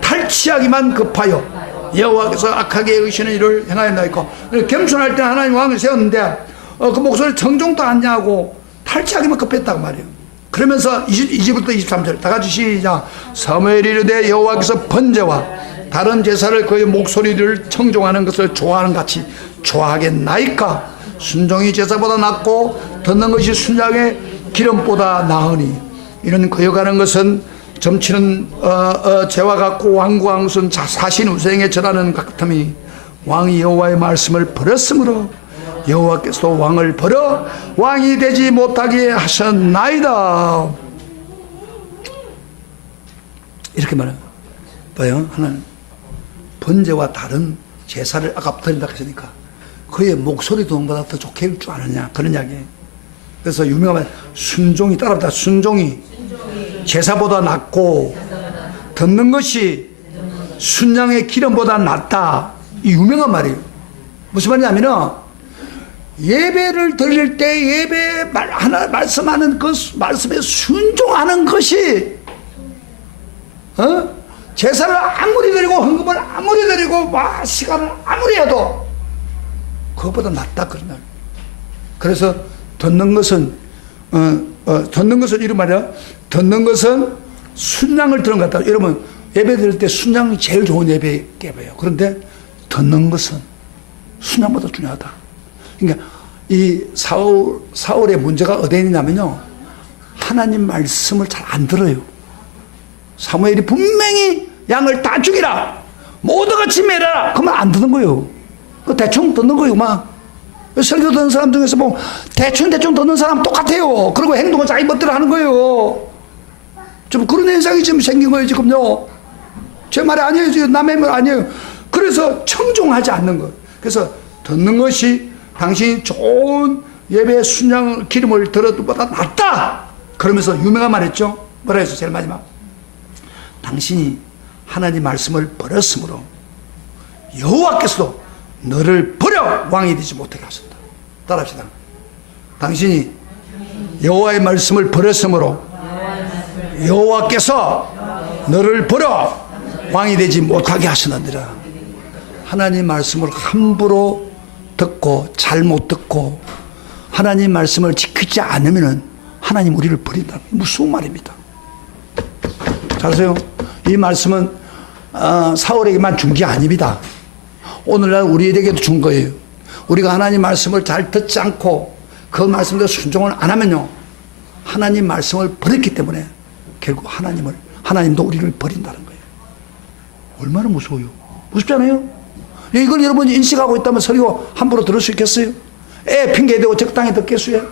탈취하기만 급하여 여호와께서 악하게 여기시는 일을 행하였나이까. 겸손할 때 하나님 왕을 세웠는데 그 목소리를 청종도 않냐고 탈취하기만 급했다고 말이에요. 그러면서 20절부터 23절 다 같이 시작. 사무엘이 이르되 여호와께서 번제와 다른 제사를 그의 목소리를 청종하는 것을 좋아하는 같이 좋아하겠나이까. 순종이 제사보다 낫고 듣는 것이 순장의 기름보다 나으니 이는 거역하는 것은 점치는 죄와 같고 완고한 것은 사신 우생에 절하는 같음이 왕이 여호와의 말씀을 버렸으므로 여호와께서도 왕을 버려 왕이 되지 못하게 하셨나이다. 이렇게 말해요. 봐요. 하나님 번제와 다른 제사를 아까 드린다고 했으니까 그의 목소리 도움보다 더 좋게 할 줄 아느냐 그런 이야기예요. 그래서 유명한 말 순종이 따라붙다. 순종이 제사보다 낫고 듣는 것이 순양의 기름보다 낫다. 이 유명한 말이에요. 무슨 말이냐면은 예배를 드릴 때 예배 하나 말씀하는 그 말씀에 순종하는 것이 제사를 아무리 드리고 헌금을 아무리 드리고 시간을 아무리 해도 그것보다 낫다 그러나. 그래서 듣는 것은 듣는 것은 이런 말이야. 듣는 것은 순양을 들은 것 같다. 여러분 예배 드릴 때 순양이 제일 좋은 예배예요. 그런데 듣는 것은 순양보다 중요하다. 그러니까 이 사울의 문제가 어디에 있냐면요, 하나님 말씀을 잘 안 들어요. 사무엘이 분명히 양을 다 죽이라, 모두 같이 매라, 그러면 안 듣는 거예요. 대충 듣는 거예요. 막 설교 듣는 사람 중에서 뭐 대충 듣는 사람 똑같아요. 그리고 행동은 자기 멋대로 하는 거예요. 좀 그런 현상이 지금 생긴 거예요. 지금요, 제 말이 아니에요. 지금 남의 말 아니에요. 그래서 청종하지 않는 거예요. 그래서 듣는 것이 당신이 좋은 예배의 순양 기름을 들어도 보다 낫다. 그러면서 유명한 말 했죠. 뭐라 했어? 제일 마지막, 당신이 하나님 말씀을 버렸으므로 여호와께서도 너를 버려 왕이 되지 못하게 하셨다. 따라합시다. 당신이 여호와의 말씀을 버렸으므로 여호와께서 너를 버려 왕이 되지 못하게 하시느니라. 하나님 말씀을 함부로 듣고 잘못 듣고 하나님 말씀을 지키지 않으면 하나님 우리를 버린다. 무서운 말입니다. 잘하세요. 이 말씀은 사울에게만 준 게 아닙니다. 오늘날 우리에게도 준 거예요. 우리가 하나님 말씀을 잘 듣지 않고 그 말씀대로 순종을 안 하면요, 하나님 말씀을 버렸기 때문에 결국 하나님도 우리를 버린다는 거예요. 얼마나 무서워요. 무섭잖아요. 이걸 여러분이 인식하고 있다면 설교 함부로 들을 수 있겠어요? 애 핑계대고 적당히 듣겠어요?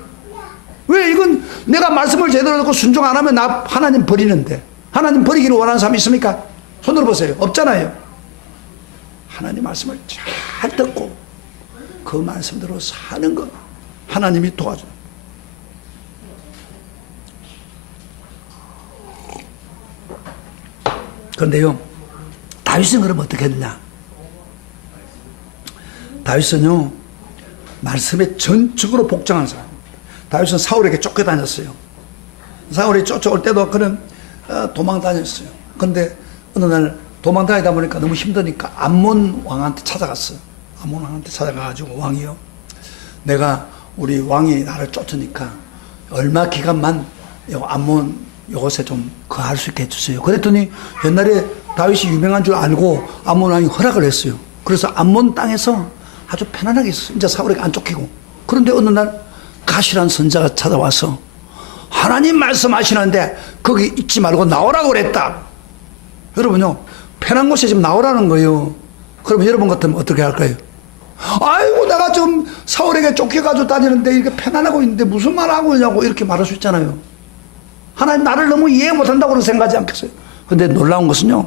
왜? 이건 내가 말씀을 제대로 듣고 순종 안 하면 나 하나님 버리는데, 하나님 버리기를 원하는 사람이 있습니까? 손 들어보세요. 없잖아요. 하나님 말씀을 잘 듣고 그 말씀대로 사는 것, 하나님이 도와줘요. 그런데요, 다윗은 그럼 어떻게 했냐? 다윗은요, 말씀에 전적으로 복종한 사람. 다윗은 사울에게 쫓겨다녔어요. 사울이 쫓아올 때도 그는 도망 다녔어요. 그런데 어느 날 도망 다니다 보니까 너무 힘드니까 암몬 왕한테 찾아갔어요. 암몬 왕한테 찾아가가지고, 왕이요, 내가 우리 왕이 나를 쫓으니까 얼마 기간만 암몬 요것에 좀 거할 수 있게 해주세요. 그랬더니 옛날에 다윗이 유명한 줄 알고 암몬 왕이 허락을 했어요. 그래서 암몬 땅에서 아주 편안하게 있었어요. 이제 사울에게 안 쫓기고. 그런데 어느 날 가시란 선자가 찾아와서 하나님 말씀하시는데 거기 있지 말고 나오라고 그랬다. 여러분요, 편한 곳에 지금 나오라는 거예요. 그러면 여러분 같으면 어떻게 할까요? 아이고, 내가 좀 사울에게 쫓겨가지고 다니는데 이렇게 편안하고 있는데 무슨 말 하고 있냐고 이렇게 말할 수 있잖아요. 하나님 나를 너무 이해 못한다고 생각하지 않겠어요? 근데 놀라운 것은요,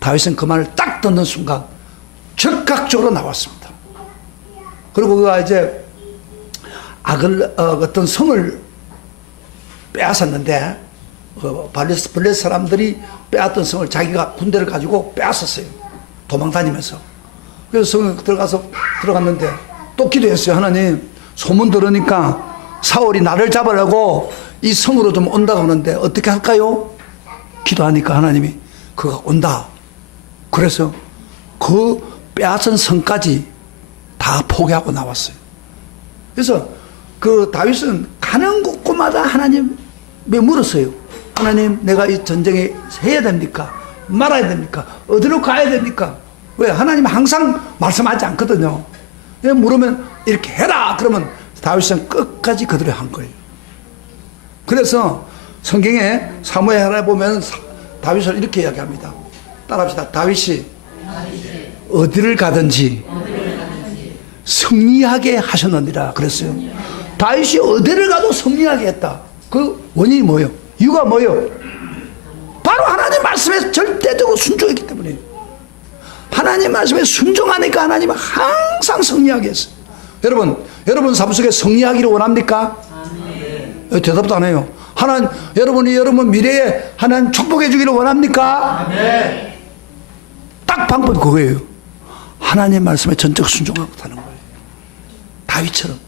다윗은 그 말을 딱 듣는 순간 즉각적으로 나왔습니다. 그리고 그가 이제 어떤 성을 빼앗았는데, 블레셋 사람들이 빼앗던 성을 자기가 군대를 가지고 빼앗았어요. 도망 다니면서. 그래서 성에 들어갔는데 또 기도했어요. 하나님, 소문 들으니까 사울이 나를 잡으려고 이 성으로 좀 온다고 하는데 어떻게 할까요? 기도하니까 하나님이 그가 온다. 그래서 그 빼앗은 성까지 다 포기하고 나왔어요. 그래서 그 다윗은 가는 곳마다 하나님에 물었어요. 하나님, 내가 이 전쟁에 해야 됩니까? 말아야 됩니까? 어디로 가야 됩니까? 왜? 하나님은 항상 말씀하지 않거든요. 물으면 이렇게 해라! 그러면 다윗은 끝까지 그대로 한 거예요. 그래서 성경에 사무엘하에 보면 다윗을 이렇게 이야기합니다. 따라합시다. 다윗이 어디를 가든지 승리하게 하셨느니라 그랬어요. 다윗이 어디를 가도 승리하게 했다. 그 원인이 뭐예요? 이유가 뭐예요? 바로 하나님 말씀에 절대적으로 순종했기 때문이에요. 하나님 말씀에 순종하니까 하나님은 항상 승리하게 했어요. 여러분 삶 속에 승리하기를 원합니까? 아멘. 대답도 안 해요. 여러분이 여러분 미래에 하나님 축복해 주기를 원합니까? 아멘. 딱 방법이 그거예요. 하나님 말씀에 전적 순종하고 사는 거예요. 다윗처럼.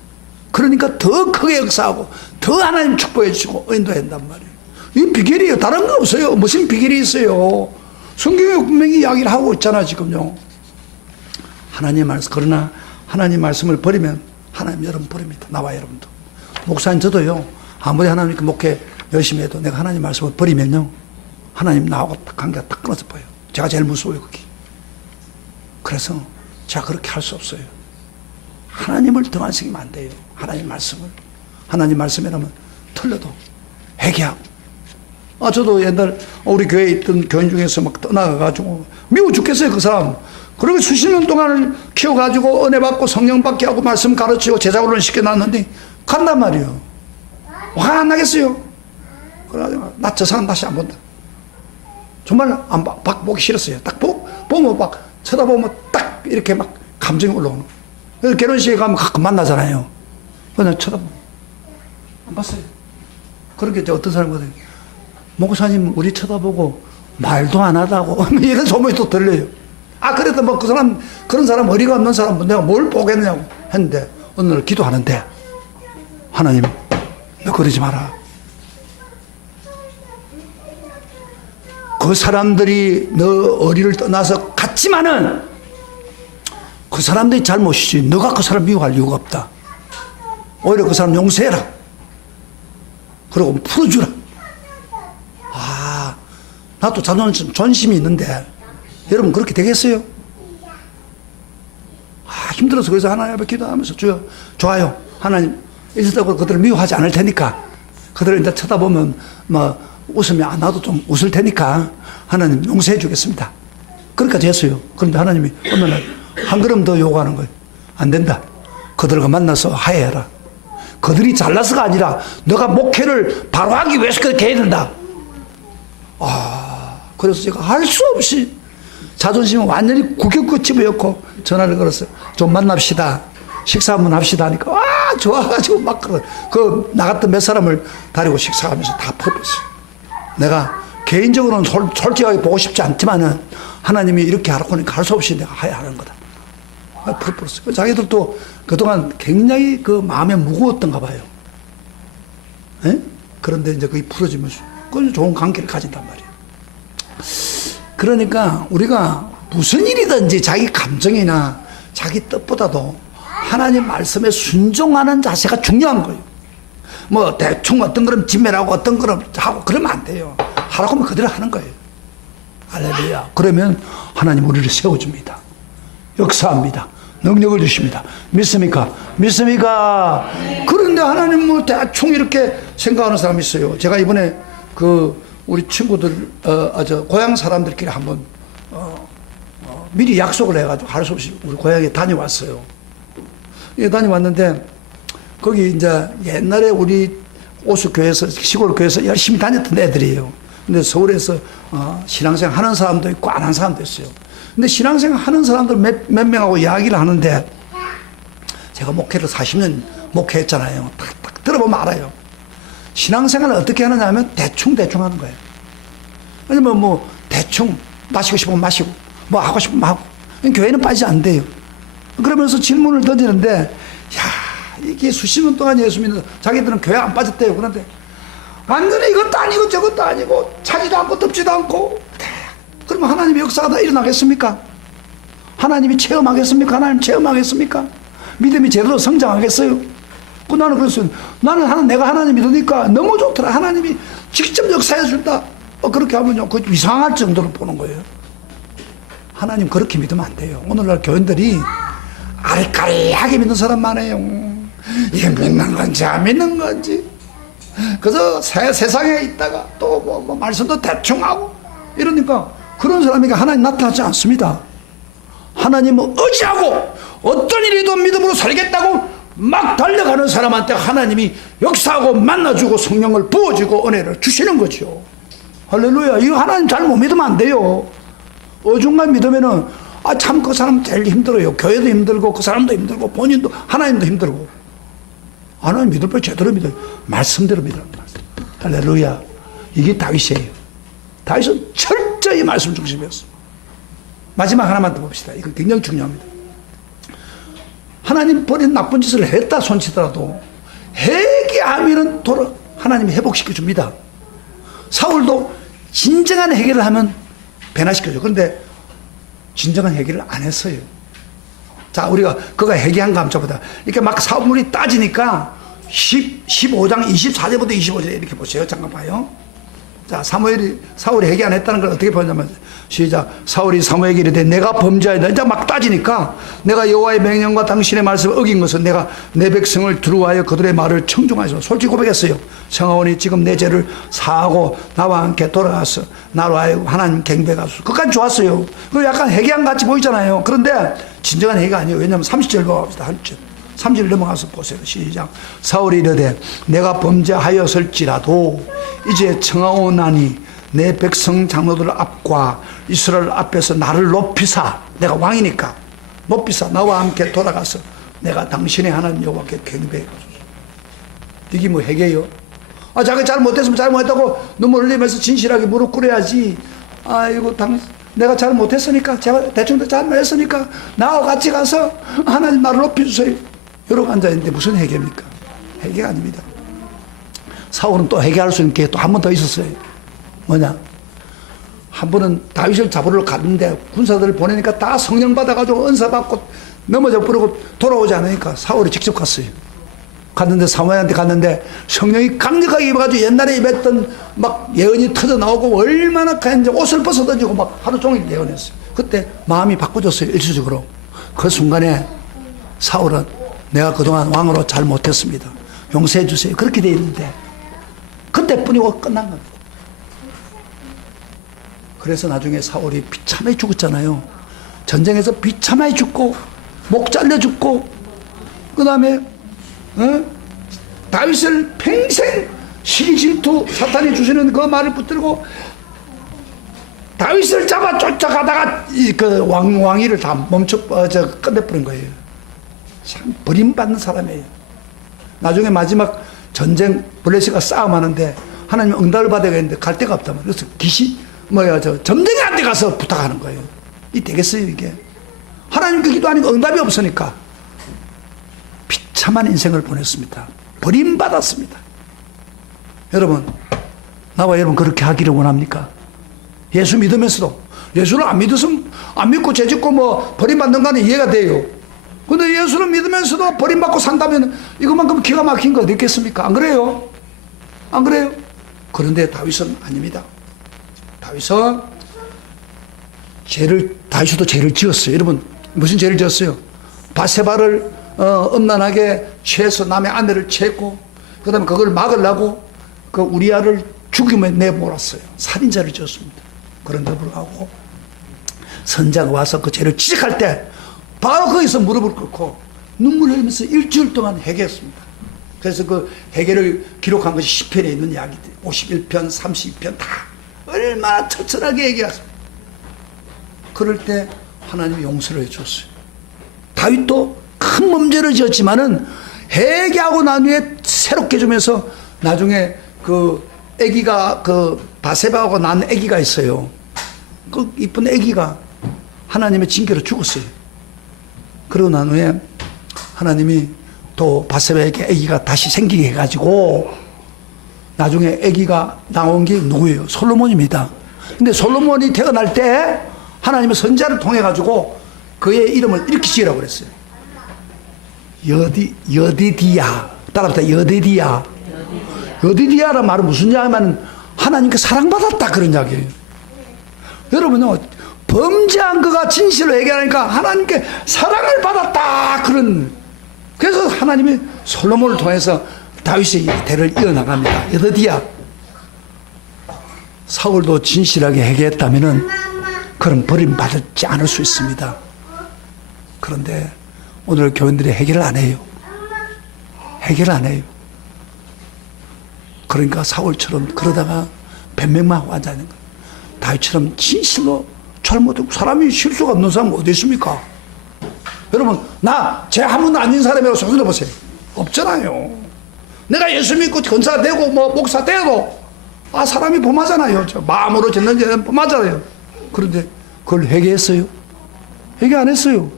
그러니까 더 크게 역사하고 더 하나님 축복해 주시고 인도한단 말이에요. 이 비결이에요. 다른 거 없어요. 무슨 비결이 있어요? 성경에 분명히 이야기를 하고 있잖아 지금요. 하나님 말씀. 그러나 하나님 말씀을 버리면 하나님 여러분 버립니다. 나와 여러분도. 목사님 저도요, 아무리 하나님께 목회 열심히 해도 내가 하나님 말씀을 버리면요, 하나님 나하고 관계가 딱 끊어져 버려요. 제가 제일 무서워요 그게. 그래서 제가 그렇게 할 수 없어요. 하나님을 더 안식이면 안 돼요. 하나님 말씀이라면 틀려도 회개하고. 저도 옛날 우리 교회에 있던 교인 중에서 막 떠나가가지고 미워 죽겠어요 그 사람. 그리고 수십 년 동안을 키워가지고 은혜 받고 성령 받게 하고 말씀 가르치고 제자훈련 시켜놨는데 간단 말이에요. 화 안 나겠어요? 그래가지고 나 저 사람 다시 안 본다. 정말 보기 싫었어요. 딱 보면 막 쳐다보면 딱 이렇게 막 감정이 올라오는. 그래서 결혼식에 가면 가끔 만나잖아요. 그냥 쳐다보고 안 봤어요. 그렇게 이제 어떤 사람거든요. 목사님 우리 쳐다보고 말도 안 하다고 이런 소문이 또 들려요. 그래도 뭐 그런 사람 어리가 없는 사람 내가 뭘 보겠느냐고 했는데 어느 날 기도하는데 하나님 너 그러지 마라. 그 사람들이 너 어리를 떠나서 갔지만은 그 사람들이 잘못이지 너가 그 사람 미워할 이유가 없다. 오히려 그 사람 용서해라. 그리고 풀어주라. 나도 존심이 있는데 여러분 그렇게 되겠어요? 힘들어서 그래서 하나님 앞에 기도하면서 주여 좋아요. 하나님 이렇다고 그들을 미워하지 않을 테니까 그들을 이제 쳐다보면 뭐 웃으면 안 나도 좀 웃을 테니까 하나님 용서해 주겠습니다. 그러니까 됐어요. 그런데 하나님이 어느 날 한 걸음 더 요구하는 거예요. 안 된다. 그들과 만나서 화해해라. 그들이 잘나서가 아니라 너가 목회를 바로 하기 위해서 그렇게 해야 된다. 그래서 제가 할 수 없이 자존심은 완전히 구겨 집어였고 전화를 걸었어요. 좀 만납시다. 식사 한번 합시다 하니까 좋아가지고 막 그 나갔던 몇 사람을 데리고 식사하면서 다 풀었어요. 내가 개인적으로는 솔직하게 보고 싶지 않지만은 하나님이 이렇게 하라고 하니까 할 수 없이 내가 하야하는 거다. 풀었어요. 자기들도 그동안 굉장히 그 마음에 무거웠던가 봐요. 에? 그런데 이제 그게 풀어지면서 그 좋은 관계를 가진단 말이에요. 그러니까 우리가 무슨 일이든지 자기 감정이나 자기 뜻보다도 하나님 말씀에 순종하는 자세가 중요한 거예요. 뭐 대충 어떤 거는 진멸하고 어떤 거는 하고 그러면 안 돼요. 하라고 하면 그대로 하는 거예요. 할렐루야. 그러면 하나님 우리를 세워줍니다. 역사합니다. 능력을 주십니다. 믿습니까? 믿습니까? 그런데 하나님 뭐 대충 이렇게 생각하는 사람이 있어요. 제가 이번에 그 우리 친구들 고향 사람들끼리 한번 미리 약속을 해가지고 할 수 없이 우리 고향에 다녀왔어요. 예, 다녀왔는데 거기 이제 옛날에 우리 오수교회에서 시골 교회에서 열심히 다녔던 애들이에요. 근데 서울에서 신앙생활 하는 사람도 있고 안 하는 사람도 있어요. 근데 신앙생활 하는 사람들 몇 명하고 이야기를 하는데 제가 목회를 40년 목회했잖아요. 딱 들어보면 알아요. 신앙생활을 어떻게 하느냐 하면 대충 하는 거예요. 아니면 뭐 대충 마시고 싶으면 마시고 뭐 하고 싶으면 하고 교회는 빠지지 않대요. 그러면서 질문을 던지는데 이게 수십 년 동안 예수 믿는 자기들은 교회 안 빠졌대요. 그런데 완전히 이것도 아니고 저것도 아니고 차지도 않고 덥지도 않고 그러면 하나님의 역사가 다 일어나겠습니까? 하나님이 체험하겠습니까? 하나님 체험하겠습니까? 믿음이 제대로 성장하겠어요? 나는 그랬어요. 나는 내가 하나님 믿으니까 너무 좋더라. 하나님이 직접 역사해 준다. 그렇게 하면요, 그 이상할 정도로 보는 거예요. 하나님 그렇게 믿으면 안 돼요. 오늘날 교인들이 아리까리하게 믿는 사람 많아요. 이게 믿는 건지 안 믿는 건지. 그래서 세상에 있다가 또 뭐 말씀도 대충 하고 이러니까 그런 사람에게 하나님 나타나지 않습니다. 하나님은 의지하고 어떤 일이든 믿음으로 살겠다고 막 달려가는 사람한테 하나님이 역사하고 만나주고 성령을 부어주고 은혜를 주시는 거죠. 할렐루야. 이거 하나님 잘 못 믿으면 안 돼요. 어중간 믿으면은 참 그 사람 제일 힘들어요. 교회도 힘들고 그 사람도 힘들고 본인도 하나님도 힘들고. 하나님 믿을 때 제대로 믿어요. 말씀대로 믿어요. 할렐루야. 이게 다윗이에요. 다윗은 철저히 말씀 중심이었어. 마지막 하나만 더 봅시다. 이거 굉장히 중요합니다. 하나님 버린 나쁜 짓을 했다 손치더라도 회개하면은 하나님이 회복시켜 줍니다. 사울도 진정한 회개를 하면 변화시켜줘. 그런데 진정한 회개를 안 했어요. 자, 우리가 그가 회개한 거 한번 보다. 이렇게 막 사울이 따지니까 15장 24절부터 25절 이렇게 보세요. 잠깐 봐요. 자, 사울이 회개 안 했다는 걸 어떻게 보냐면 시작. 사울이 사무엘에게 이르되 내가 범죄하였다. 이제 막 따지니까 내가 여호와의 명령과 당신의 말씀을 어긴 것은 내가 내 백성을 두루하여 그들의 말을 청중하여서 솔직히 고백했어요. 청하오니 지금 내 죄를 사하고 나와 함께 돌아가서 나로 하여금 하나님 경배하소서. 그까지 좋았어요. 그리고 약간 회개한 같이 보이잖아요. 그런데 진정한 회개가 아니에요. 왜냐하면 30절 넘어갑시다. 30절 넘어가서 보세요. 시작. 사울이 이르되 내가 범죄하였을지라도 이제 청하오나니 내 백성 장로들 앞과 이스라엘 앞에서 나를 높이사, 내가 왕이니까 높이사 나와 함께 돌아가서 내가 당신의 하나님 여호와께 경배하소서. 이게 뭐 회개요? 자기 잘못했으면 잘못했다고 눈물 흘리면서 진실하게 무릎 꿇어야지. 아이고 내가 잘못했으니까 제가 대충 잘못했으니까 나와 같이 가서 하나님 나를 높여주세요. 이러고 앉아있는데 무슨 회개입니까? 회개가 아닙니다. 사울은 또 회개할 수 있는 게 또 한 번 더 있었어요. 뭐냐? 한 번은 다윗을 잡으러 갔는데 군사들을 보내니까 다 성령 받아가지고 은사 받고 넘어져 버리고 돌아오지 않으니까 사울이 직접 갔어요. 갔는데 사무엘한테 갔는데 성령이 강력하게 임해가지고 옛날에 임했던 막 예언이 터져 나오고 얼마나 이제 옷을 벗어 던지고 막 하루 종일 예언했어요. 그때 마음이 바꿔졌어요. 일시적으로. 그 순간에 사울은 내가 그동안 왕으로 잘 못했습니다. 용서해 주세요. 그렇게 돼 있는데 그때뿐이고 끝난 겁니다. 그래서 나중에 사울이 비참하게 죽었잖아요. 전쟁에서 비참하게 죽고 목 잘려 죽고 그 다음에 다윗을 평생 시기 질투 사탄이 주시는 그 말을 붙들고 다윗을 잡아 쫓아가다가 그 왕위를 다 끝내버린 거예요. 참 버림받는 사람이에요. 나중에 마지막 전쟁 블레셋과 싸움하는데 하나님 응답을 받아야 되는데 갈 데가 없단 말이에요. 그래서 점쟁이한테 가서 부탁하는 거예요. 이 되겠어요 이게? 하나님께 기도하니까 응답이 없으니까 비참한 인생을 보냈습니다. 버림받았습니다. 여러분, 나와 여러분 그렇게 하기를 원합니까? 예수 믿으면서도 예수를 안 믿고 죄짓고 뭐 버림받는 거는 이해가 돼요. 근데 예수를 믿으면서도 버림받고 산다면 이것만큼 기가 막힌 거 어디 있겠습니까? 안 그래요? 안 그래요? 그런데 다윗은 아닙니다. 다윗도 죄를 지었어요. 여러분, 무슨 죄를 지었어요? 바세바를 음란하게 취해서 남의 아내를 취했고, 그 다음에 그걸 막으려고 그 우리아를 죽임에 내몰았어요. 살인자를 지었습니다. 그런데 불구하고 선자가 와서 그 죄를 지적할 때 바로 거기서 무릎을 꿇고 눈물 흘리면서 일주일 동안 회개했습니다. 그래서 그 회개를 기록한 것이 시편에 있는 이야기들 51편, 32편 다 얼마나 처절하게 얘기했습니다. 그럴 때 하나님이 용서를 해줬어요. 다윗도 큰 범죄를 지었지만은 회개하고 난 후에 새롭게 주면서 나중에 그 아기가 그 바세바하고 난 아기가 있어요. 그 이쁜 아기가 하나님의 징계로 죽었어요. 그러고 난 후에 하나님이 또 바세바에게 아기가 다시 생기게 해가지고 나중에 아기가 나온 게 누구예요? 솔로몬입니다. 근데 솔로몬이 태어날 때 하나님의 선자를 통해 가지고 그의 이름을 이렇게 지으라고 그랬어요. 여디디야. 따라합시다. 여디디야. 여디디야란 말은 무슨 이야기냐면 하나님께 사랑받았다 그런 이야기예요. 여러분요, 범죄한 그가 진실을 얘기하니까 하나님께 사랑을 받았다 그런. 그래서 하나님이 솔로몬을 통해서 다윗의 대를 이어나갑니다. 여디디야. 사울도 진실하게 회개했다면은 그럼 버림받지 않을 수 있습니다. 그런데 오늘 교인들이 해결을 안 해요. 해결을 안 해요. 그러니까 사울처럼 그러다가 변명만 하고 앉아있는 거예요. 다윗처럼 진실로 잘못하고 사람이 실수가 없는 사람은 어디 있습니까? 여러분, 나 죄 한 번도 안 진 사람이라고 손들어 보세요. 없잖아요. 내가 예수 믿고 권사 되고 뭐 목사 되고 사람이 범하잖아요. 마음으로 짓는 죄는 범하잖아요. 그런데 그걸 회개했어요? 회개 안 했어요.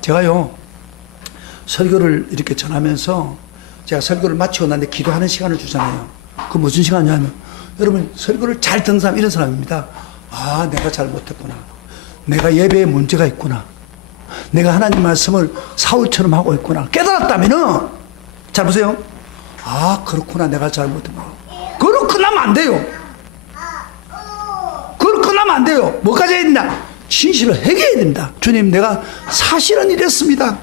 제가요, 설교를 이렇게 전하면서 제가 설교를 마치고 난 뒤에 기도하는 시간을 주잖아요. 그 무슨 시간이냐면, 여러분, 설교를 잘 듣는 사람, 이런 사람입니다. 내가 잘못했구나. 내가 예배에 문제가 있구나. 내가 하나님 말씀을 사울처럼 하고 있구나. 깨달았다면은, 잘 보세요. 그렇구나. 내가 잘못했구나. 그걸 끝나면 안 돼요. 그걸 끝나면 안 돼요. 뭐까지 해야 된다? 진실을 회개해야 된다. 주님, 내가 사실은 이랬습니다.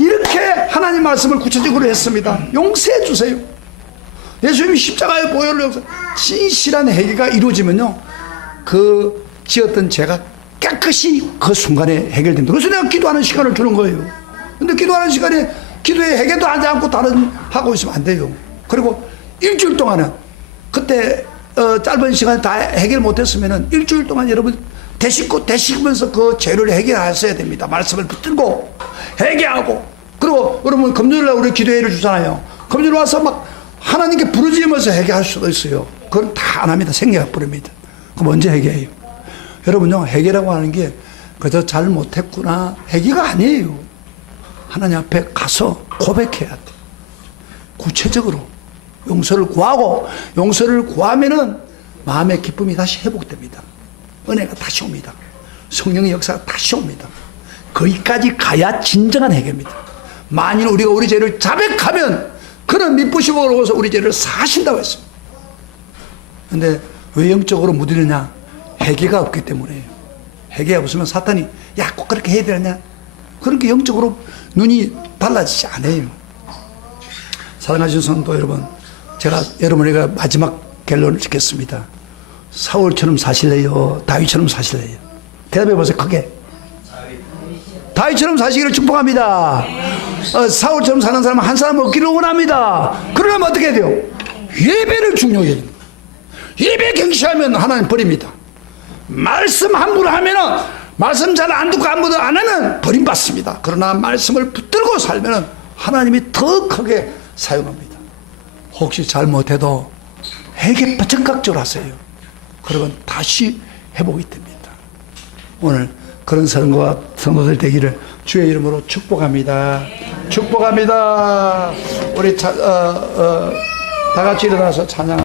이렇게 하나님 말씀을 구체적으로 했습니다. 용서해 주세요. 예수님이 십자가의 보혈로 용서. 진실한 회개가 이루어지면요, 그 지었던 죄가 깨끗이 그 순간에 해결됩니다. 그래서 내가 기도하는 시간을 주는 거예요. 근데 기도하는 시간에 기도에 회개도 하지 않고 다른 하고 있으면 안 돼요. 그리고 일주일 동안은 그때 짧은 시간에 다 해결 못했으면은 일주일 동안 여러분 되시면서 그 죄를 해결하셔야 됩니다. 말씀을 붙들고 회개하고. 그리고 여러분 금요일날 우리 기도회를 주잖아요. 금요일 와서 막 하나님께 부르짖으면서 회개할 수도 있어요. 그건 다 안 합니다. 생략 버립니다. 그럼 언제 회개해요? 여러분요, 회개라고 하는 게 그저 잘못했구나 회개가 아니에요. 하나님 앞에 가서 고백해야 돼. 구체적으로 용서를 구하고, 용서를 구하면은 마음의 기쁨이 다시 회복됩니다. 은혜가 다시 옵니다. 성령의 역사가 다시 옵니다. 거기까지 가야 진정한 해결입니다. 만일 우리가 우리 죄를 자백하면 그는 미쁘시고 오고서 우리 죄를 사신다고 했습니다. 근데 왜 영적으로 무디느냐? 회개가 없기 때문에요. 회개가 없으면 사탄이 야, 꼭 그렇게 해야 되느냐? 그렇게 영적으로 눈이 달라지지 않아요. 사랑하신 성도 여러분, 제가 여러분에게 마지막 결론을 짓겠습니다. 사울처럼 사실래요? 다윗처럼 사실래요? 대답해 보세요. 크게. 다윗처럼 사시기를 축복합니다. 사울처럼 사는 사람은 한 사람 얻기를 원합니다. 그러려면 어떻게 해야 돼요? 예배를 중요히 해요. 예배 경시하면 하나님 버립니다. 말씀 함부로 하면은 말씀 잘 안 듣고 아무도 안 하면 버림받습니다. 그러나 말씀을 붙들고 살면은 하나님이 더 크게 사용합니다. 혹시 잘못해도 회개 적극적으로 하세요. 그러면 다시 회복이 됩니다. 오늘 그런 성도들 되기를 주의 이름으로 축복합니다. 축복합니다. 우리 다 같이 일어나서 찬양.